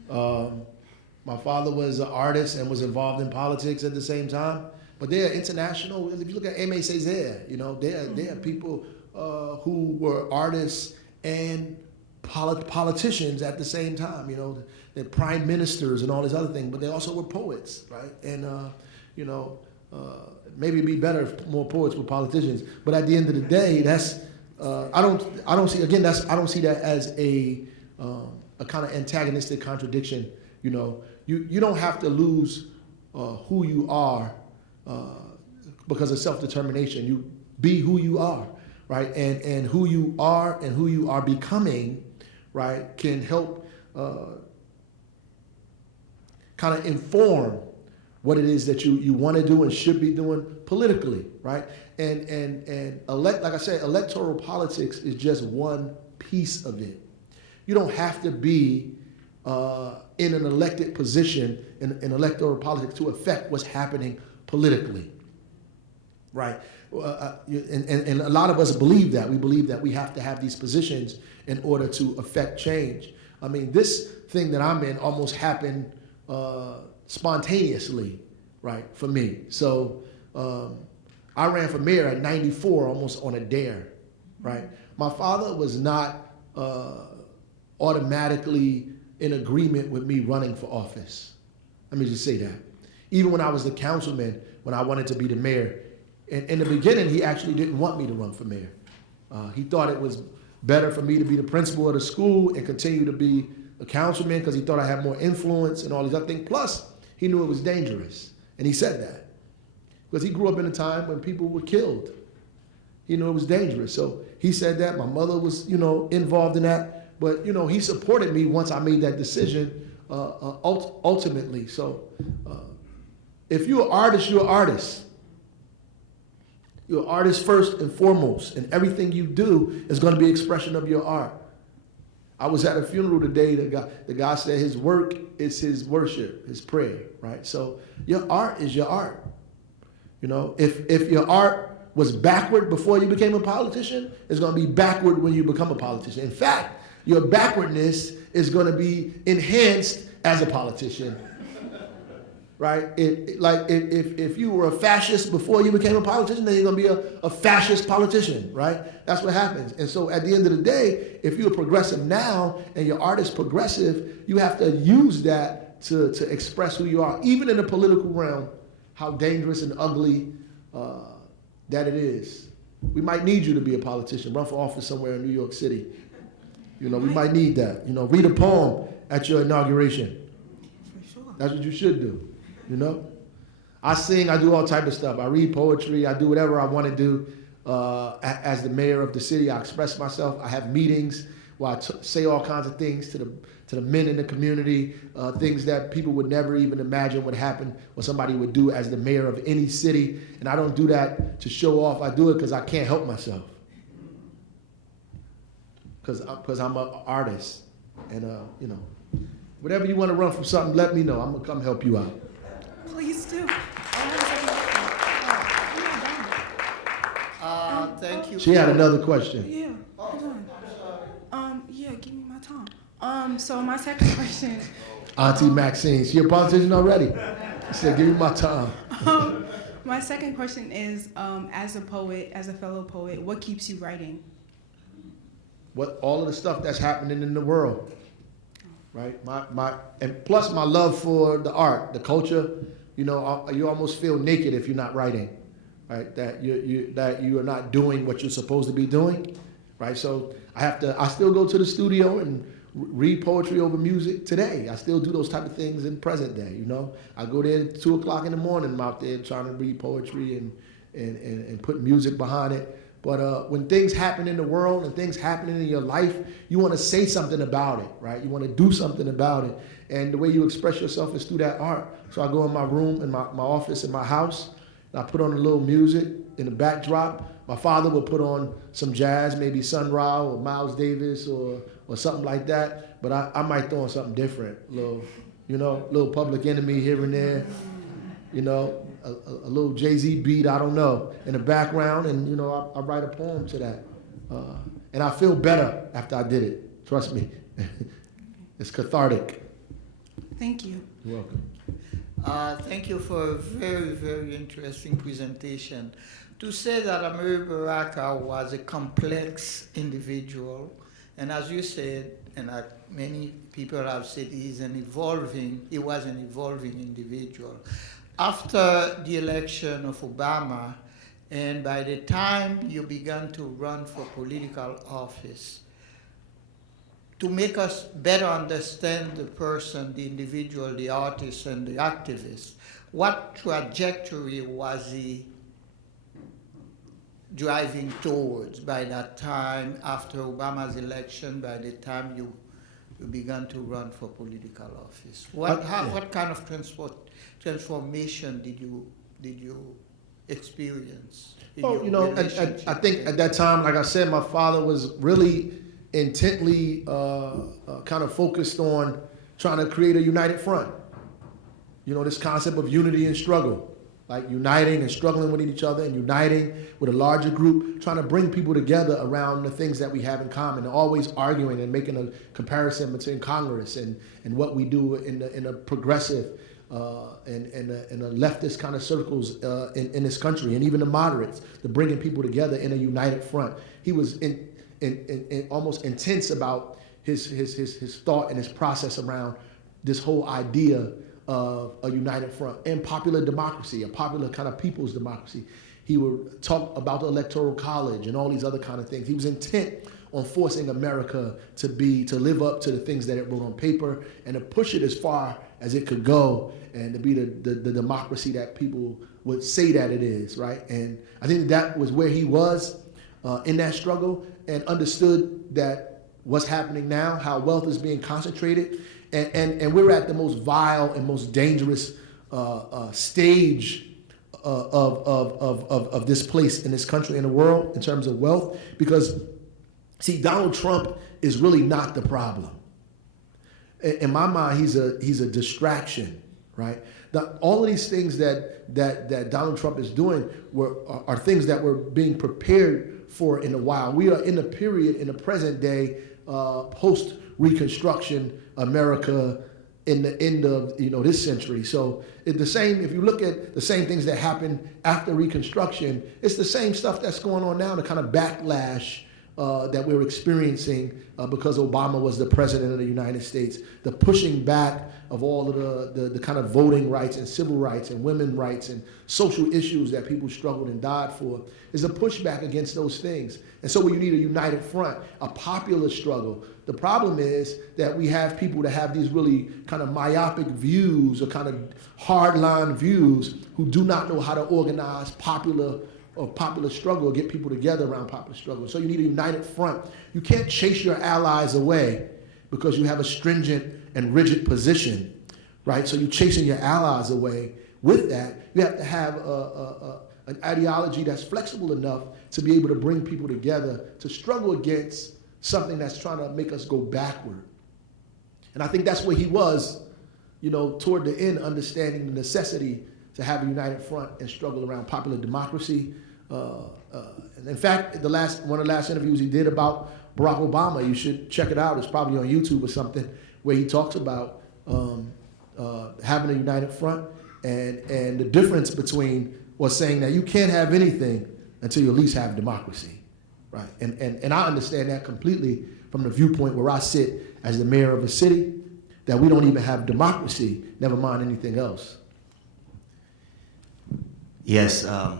My father was an artist and was involved in politics at the same time, but they are international. If you look at Aimé Césaire, they are people who were artists and politicians at the same time. They're prime ministers and all these other things, but they also were poets, right? And maybe it'd be better if more poets were politicians. But at the end of the day, that's I don't see that as a kind of antagonistic contradiction. You don't have to lose who you are because of self-determination. You be who you are, right? And who you are and who you are becoming, right, can help kind of inform what it is that you want to do and should be doing politically, right? And like I said, electoral politics is just one piece of it. You don't have to be in an elected position in electoral politics to affect what's happening politically, right? And a lot of us believe that. We believe that we have to have these positions in order to affect change. I mean, this thing that I'm in almost happened spontaneously, right, for me. So I ran for mayor at 94, almost on a dare, right? My father was not automatically in agreement with me running for office. Let me just say that. Even when I was the councilman, when I wanted to be the mayor, in the beginning, he actually didn't want me to run for mayor. He thought it was better for me to be the principal of the school and continue to be a councilman because he thought I had more influence and all these other things. Plus, he knew it was dangerous, and he said that. Because he grew up in a time when people were killed. He knew it was dangerous, so he said that. My mother was, involved in that, but, he supported me once I made that decision ultimately. So if you're an artist, you're an artist. You're an artist first and foremost, and everything you do is going to be an expression of your art. I was at a funeral today. The guy said his work is his worship, his prayer, right? So your art is your art. If your art was backward before you became a politician, it's going to be backward when you become a politician. In fact, your backwardness is going to be enhanced as a politician, right? If you were a fascist before you became a politician, then you're going to be a fascist politician, right? That's what happens. And so at the end of the day, if you're progressive now and your art is progressive, you have to use that to express who you are, even in the political realm, how dangerous and ugly that it is. We might need you to be a politician, run for office somewhere in New York City. We might need that. Read a poem at your inauguration. For sure. That's what you should do. I sing, I do all type of stuff. I read poetry, I do whatever I want to do. As the mayor of the city, I express myself. I have meetings where I say all kinds of things to the men in the community, things that people would never even imagine would happen or somebody would do as the mayor of any city. And I don't do that to show off. I do it because I can't help myself. Because I'm an artist. And, you know, whatever you want to run from something, let me know. I'm going to come help you out. Please do. Thank you. She had another question. Yeah, hold on. Yeah, give me my time. So my second question. Auntie Maxine, she a politician already. She said, give me my time. My second question is, as a poet, as a fellow poet, what keeps you writing? What all of the stuff that's happening in the world, right? And plus my love for the art, the culture. You know, you almost feel naked if you're not writing, right? That you are not doing what you're supposed to be doing, right? So I still go to the studio and read poetry over music today. I still do those type of things in present day. You know, I go there at 2 o'clock in the morning. I'm out there trying to read poetry and put music behind it. But when things happen in the world and things happening in your life, you want to say something about it, right? You want to do something about it. And the way you express yourself is through that art. So I go in my room, in my office, in my house, and I put on a little music in the backdrop. My father would put on some jazz, maybe Sun Ra or Miles Davis or something like that. But I might throw on something different, little Public Enemy here and there, you know. A little Jay-Z beat, I don't know, in the background, and you know, I write a poem to that. And I feel better after I did it, trust me. It's cathartic. Thank you. You're welcome. Thank you for a very, very interesting presentation. To say that Amiri Baraka was a complex individual, and as you said, and many people have said, he was an evolving individual. After the election of Obama, and by the time you began to run for political office, to make us better understand the person, the individual, the artist, and the activist, what trajectory was he driving towards by that time, after Obama's election, by the time you began to run for political office? What kind of transformation did you experience? Well, you know, I think at that time, like I said, my father was really intently kind of focused on trying to create a united front. You know, this concept of unity and struggle, like uniting and struggling with each other and uniting with a larger group, trying to bring people together around the things that we have in common, and always arguing and making a comparison between Congress and what we do in a progressive and a leftist kind of circles in this country, and even the moderates, to bringing people together in a united front. He was in almost intense about his thought and his process around this whole idea of a united front and popular democracy, a popular kind of people's democracy. He would talk about the Electoral College and all these other kind of things. He was intent on forcing America to live up to the things that it wrote on paper and to push it as far as it could go, and to be the democracy that people would say that it is, right? And I think that was where he was in that struggle, and understood that what's happening now, how wealth is being concentrated, and we're at the most vile and most dangerous stage of this place in this country and the world in terms of wealth, because see, Donald Trump is really not the problem. In my mind, he's a distraction, right? All of these things that Donald Trump is doing are things that were being prepared for in a while. We are in a period in the present day, post-Reconstruction America, in the end of this century. So it's the same. If you look at the same things that happened after Reconstruction, it's the same stuff that's going on now. The kind of backlash that we're experiencing because Obama was the president of the United States, the pushing back of all of the kind of voting rights and civil rights and women's rights and social issues that people struggled and died for, is a pushback against those things. And so you need a united front, a popular struggle. The problem is that we have people that have these really kind of myopic views or kind of hardline views who do not know how to organize popular of popular struggle, get people together around popular struggle. So you need a united front. You can't chase your allies away because you have a stringent and rigid position, right? So you're chasing your allies away. With that, you have to have an ideology that's flexible enough to be able to bring people together to struggle against something that's trying to make us go backward. And I think that's where he was, toward the end, understanding the necessity to have a united front and struggle around popular democracy. And in fact, one of the last interviews he did about Barack Obama, you should check it out. It's probably on YouTube or something, where he talks about having a united front and the difference between saying that you can't have anything until you at least have democracy, right? And I understand that completely from the viewpoint where I sit as the mayor of a city, that we don't even have democracy, never mind anything else. Yes, I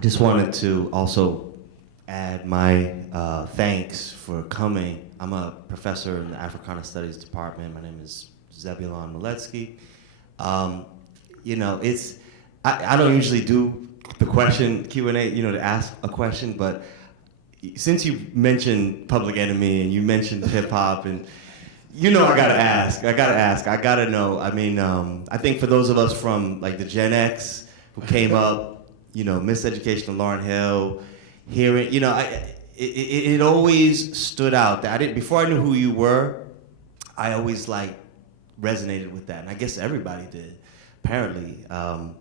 just wanted to also add my thanks for coming. I'm a professor in the Africana Studies Department. My name is Zebulon Maletsky. I don't usually do the question Q&A, to ask a question, but since you mentioned Public Enemy and you mentioned hip hop, and I gotta ask, I gotta know. I mean, I think for those of us from like the Gen X who came up, Miseducation of Lauryn Hill, hearing, it always stood out that before I knew who you were, I always resonated with that, and I guess everybody did, apparently. I'll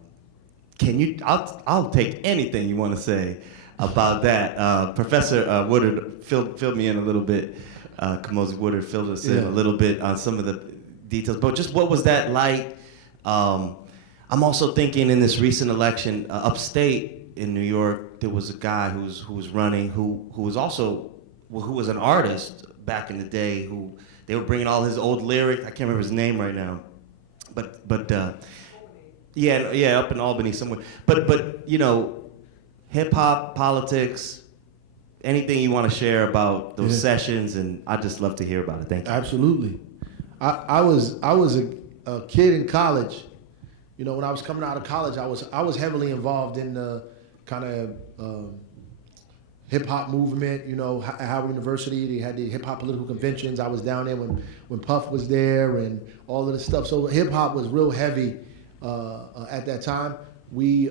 take anything you want to say about that. Professor Woodard filled me in a little bit. Kamosi Woodard filled us in a little bit on some of the details, but just what was that like? I'm also thinking in this recent election, upstate in New York, there was a guy who was running who was an artist back in the day, who they were bringing all his old lyrics. I can't remember his name right now, but yeah, up in Albany somewhere. But hip hop, politics, anything you want to share about those sessions, and I'd just love to hear about it. Thank you. Absolutely. I was a kid in college. When I was coming out of college, I was heavily involved in the kind of hip hop movement. At Howard University, they had the hip hop political conventions. I was down there when Puff was there and all of this stuff. So hip hop was real heavy at that time. We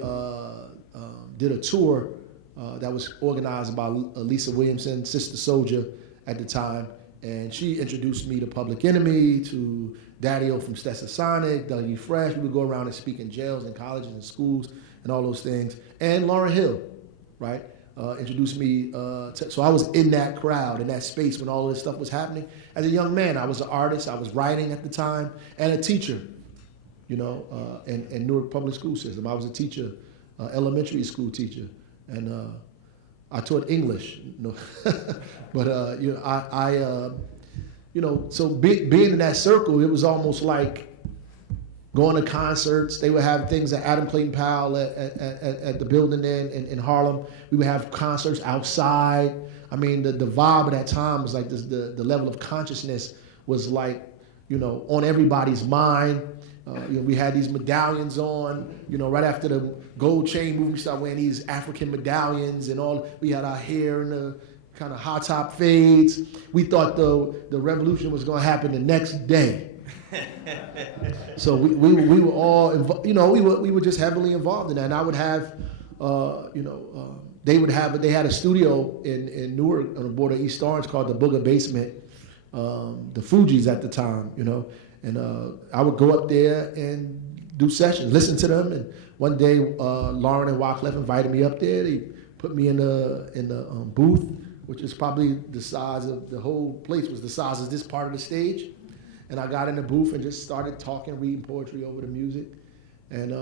did a tour that was organized by Lisa Williamson, Sister Soldier at the time, and she introduced me to Public Enemy, to Daddy-O from Stetsasonic, Dougie Fresh. We would go around and speak in jails and colleges and schools and all those things. And Lauryn Hill, right, introduced me. So I was in that crowd, in that space when all of this stuff was happening. As a young man, I was an artist. I was writing at the time and a teacher, in Newark Public School System. I was a teacher, elementary school teacher. And I taught English, but so being in that circle, it was almost like going to concerts. They would have things at Adam Clayton Powell at the building there in Harlem. We would have concerts outside. I mean, the vibe at that time was like this, the level of consciousness was like, on everybody's mind. We had these medallions on, right after the gold chain movement, we started wearing these African medallions and all. We had our hair in the kind of high top fades. We thought the revolution was going to happen the next day. So we were all, we were just heavily involved in that. And I would have, they had a studio in Newark on the border of East Orange called the Booger Basement, the Fugees at the time, And I would go up there and do sessions, listen to them. And one day, Lauren and Wyclef invited me up there. They put me in the booth, which is probably the size of the whole place was the size of this part of the stage. And I got in the booth and just started talking, reading poetry over the music. And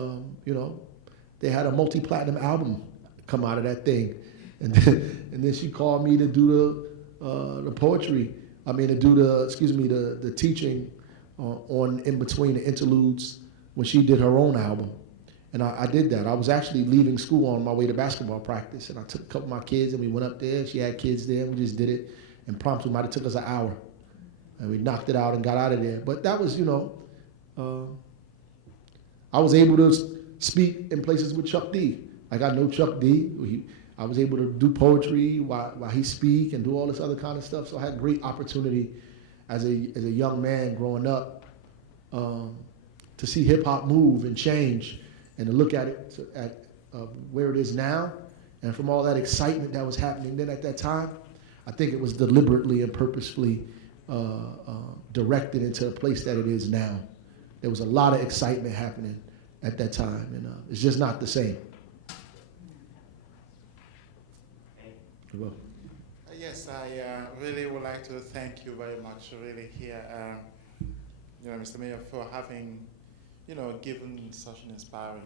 they had a multi-platinum album come out of that thing. And then she called me to do the poetry. To do the teaching on in between the interludes when she did her own album. And I did that. I was actually leaving school on my way to basketball practice, and I took a couple of my kids and we went up there. She had kids there, and we just did it impromptu. It might have took us an hour. And we knocked it out and got out of there. But that was, I was able to speak in places with Chuck D. Like I know Chuck D. I was able to do poetry while he speak and do all this other kind of stuff. So I had great opportunity as a young man growing up to see hip hop move and change and to look at it where it is now, and from all that excitement that was happening then at that time. I think it was deliberately and purposefully directed into the place that it is now. There was a lot of excitement happening at that time, and it's just not the same. Yes, I really would like to thank you very much, really, here, Mr. Mayor, for having, given such an inspiring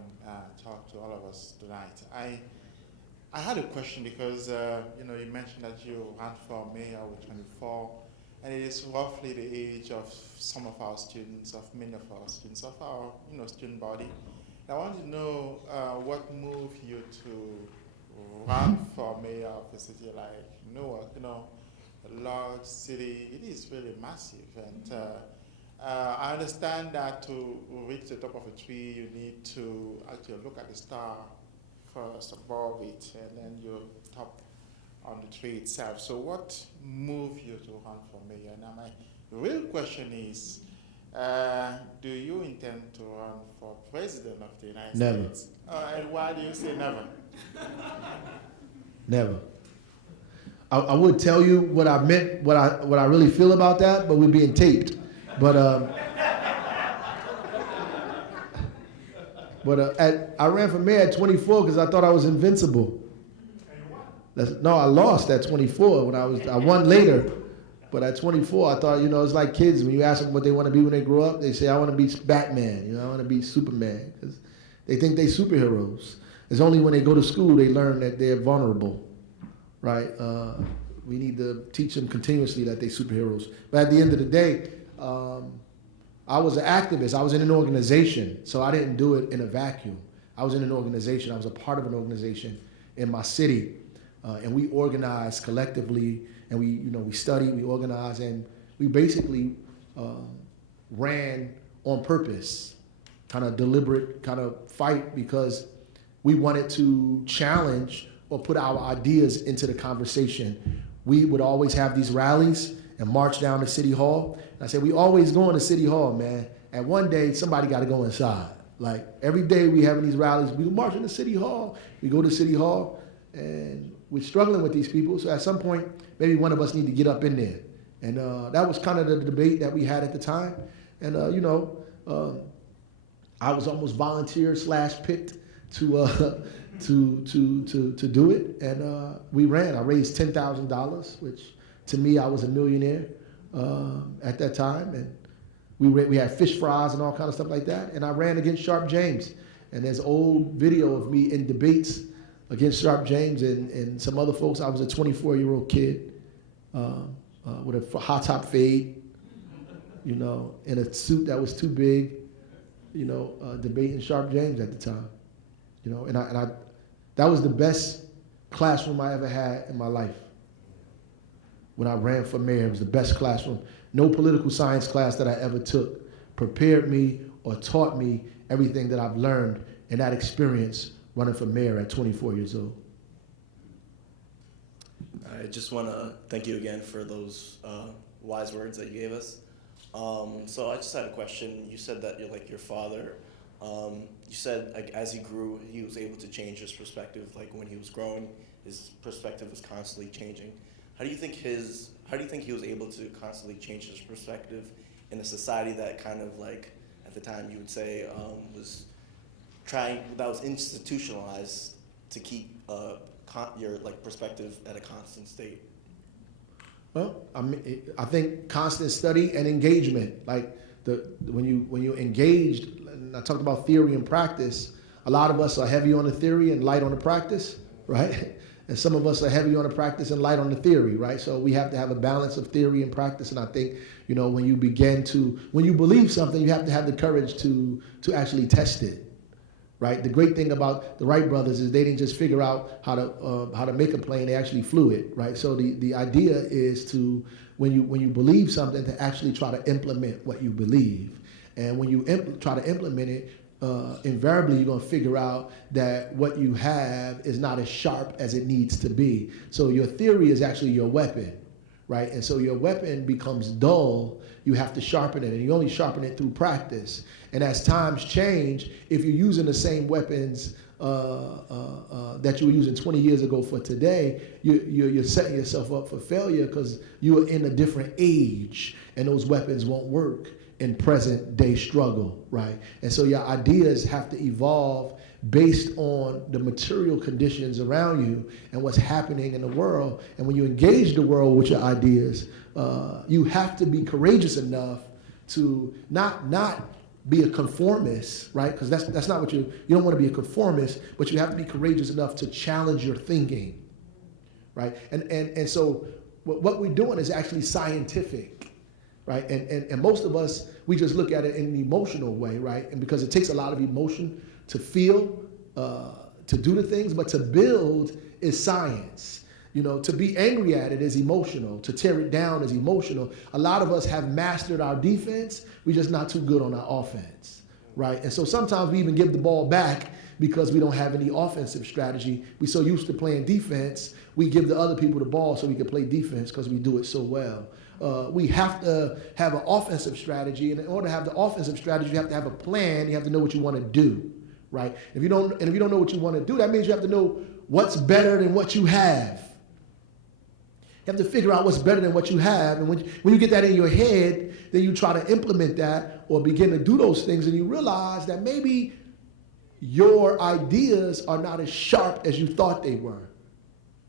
talk to all of us tonight. I had a question because, you mentioned that you ran for mayor with 24, and it is roughly the age of some of our students, of many of our students, of our, student body. And I wanted to know what moved you to run for mayor of a city like Newark, a large city. It is really massive, and I understand that to reach the top of a tree, you need to actually look at the star first above it, and then you're top on the tree itself. So what moved you to run for mayor? Now my real question is, do you intend to run for president of the United States? And why do you say never? Never. I would tell you what I meant, what I really feel about that, but we're being taped. But I ran for mayor at 24 because I thought I was invincible. No, I lost at 24 when I won later. But at 24, I thought, it's like kids. When you ask them what they want to be when they grow up, they say, I want to be Batman, I want to be Superman. Because they think they're superheroes. It's only when they go to school they learn that they're vulnerable, right? We need to teach them continuously that they're superheroes. But at the end of the day, I was an activist. I was in an organization, so I didn't do it in a vacuum. I was in an organization. I was a part of an organization in my city, and we organized collectively, and we studied, we organized, and we basically ran on purpose, kind of deliberate, kind of fight, because we wanted to challenge or put our ideas into the conversation. We would always have these rallies and march down to City Hall. And I said, we always going to City Hall, man. And one day, somebody got to go inside. Like, every day we having these rallies, we march into City Hall. We go to City Hall, and we're struggling with these people. So at some point, maybe one of us need to get up in there. And that was kind of the debate that we had at the time. And, I was almost volunteer/picked to do it, and we ran. I raised $10,000, which to me I was a millionaire at that time, and we had fish fries and all kind of stuff like that. And I ran against Sharp James, and there's old video of me in debates against Sharp James and some other folks. I was a 24-year-old kid with a high top fade, in a suit that was too big, debating Sharp James at the time. And I that was the best classroom I ever had in my life. When I ran for mayor, it was the best classroom. No political science class that I ever took prepared me or taught me everything that I've learned in that experience running for mayor at 24 years old. I just want to thank you again for those wise words that you gave us. So I just had a question. You said that you're like your father. You said like, as he grew, he was able to change his perspective. Like when he was growing, his perspective was constantly changing. How do you think he was able to constantly change his perspective in a society that kind of like, at the time you would say, that was institutionalized to keep your like perspective at a constant state? Well, I think constant study and engagement. Like when you engaged, and I talked about theory and practice. A lot of us are heavy on the theory and light on the practice, right? And some of us are heavy on the practice and light on the theory, right? So we have to have a balance of theory and practice. And I think, when you believe something, you have to have the courage to actually test it, right? The great thing about the Wright brothers is they didn't just figure out how to make a plane; they actually flew it, right? So the idea is to when you believe something, to actually try to implement what you believe, and when you try to implement it, invariably you're going to figure out that what you have is not as sharp as it needs to be. So your theory is actually your weapon, right? And so your weapon becomes dull. You have to sharpen it, and you only sharpen it through practice. And as times change, if you're using the same weapons that you were using 20 years ago for today, you're setting yourself up for failure because you are in a different age, and those weapons won't work in present day struggle, right? And so your ideas have to evolve based on the material conditions around you and what's happening in the world. And when you engage the world with your ideas, you have to be courageous enough to not be a conformist, right? Because that's not what you don't want to be a conformist, but you have to be courageous enough to challenge your thinking, right? And so what we're doing is actually scientific, right? And most of us, we just look at it in an emotional way, right? And because it takes a lot of emotion to feel, to do the things, but to build is science. You know, to be angry at it is emotional. To tear it down is emotional. A lot of us have mastered our defense. We're just not too good on our offense, right? And so sometimes we even give the ball back because we don't have any offensive strategy. We're so used to playing defense, we give the other people the ball so we can play defense because we do it so well. We have to have an offensive strategy, and in order to have the offensive strategy, you have to have a plan. You have to know what you want to do, right? If you don't know what you want to do, that means you have to know what's better than what you have. You have to figure out what's better than what you have, and when you get that in your head, then you try to implement that or begin to do those things, and you realize that maybe your ideas are not as sharp as you thought they were.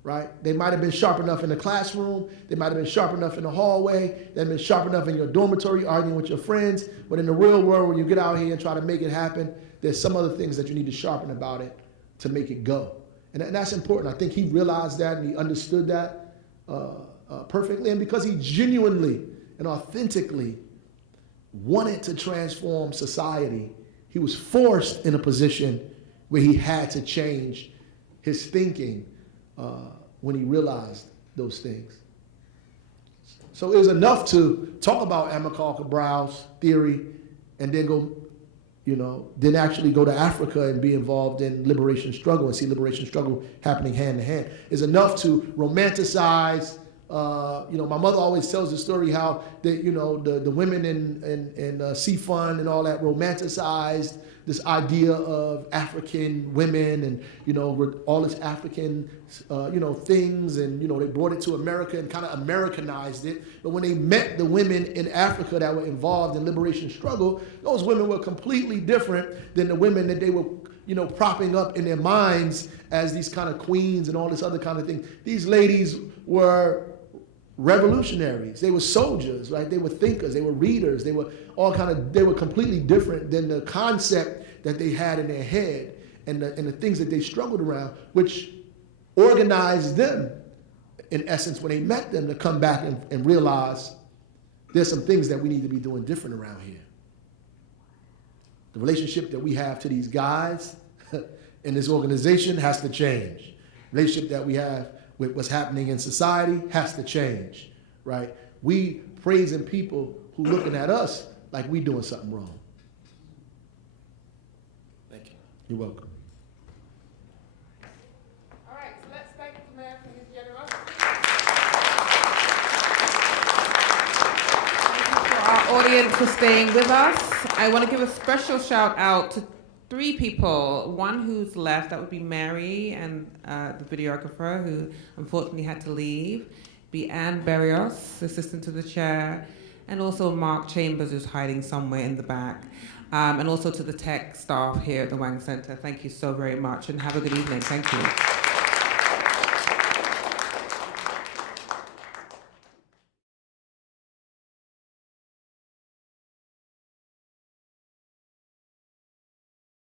Right? They might have been sharp enough in the classroom. They might have been sharp enough in the hallway. They've been sharp enough in your dormitory arguing with your friends. But in the real world, when you get out here and try to make it happen, there's some other things that you need to sharpen about it to make it go. And that's important. I think he realized that and he understood that perfectly. And because he genuinely and authentically wanted to transform society, he was forced in a position where he had to change his thinking when he realized those things. So it was enough to talk about Amilcar Cabral's theory and then go, then actually go to Africa and be involved in liberation struggle and see liberation struggle happening hand in hand. It's enough to romanticize. My mother always tells the story how the women in Seafund and all that romanticized this idea of African women and all this African things, and they brought it to America and kind of Americanized it. But when they met the women in Africa that were involved in liberation struggle, those women were completely different than the women that they were propping up in their minds as these kind of queens and all this other kind of thing. These ladies were revolutionaries. They were soldiers, right? They were thinkers. They were readers. They were completely different than the concept that they had in their head and the things that they struggled around, which organized them, in essence, when they met them, to come back and realize there's some things that we need to be doing different around here. The relationship that we have to these guys in this organization has to change. The relationship that we have with what's happening in society has to change, right? We praising people who looking at us like we doing something wrong. Thank you. You're welcome. All right, so let's thank the mayor for his generosity. Thank you for our audience for staying with us. I want to give a special shout out to 3 people. One who's left, that would be Mary, and the videographer who unfortunately had to leave. Be Anne Berrios, assistant to the chair, and also Mark Chambers, who's hiding somewhere in the back. And also to the tech staff here at the Wang Center. Thank you so very much, and have a good evening. Thank you.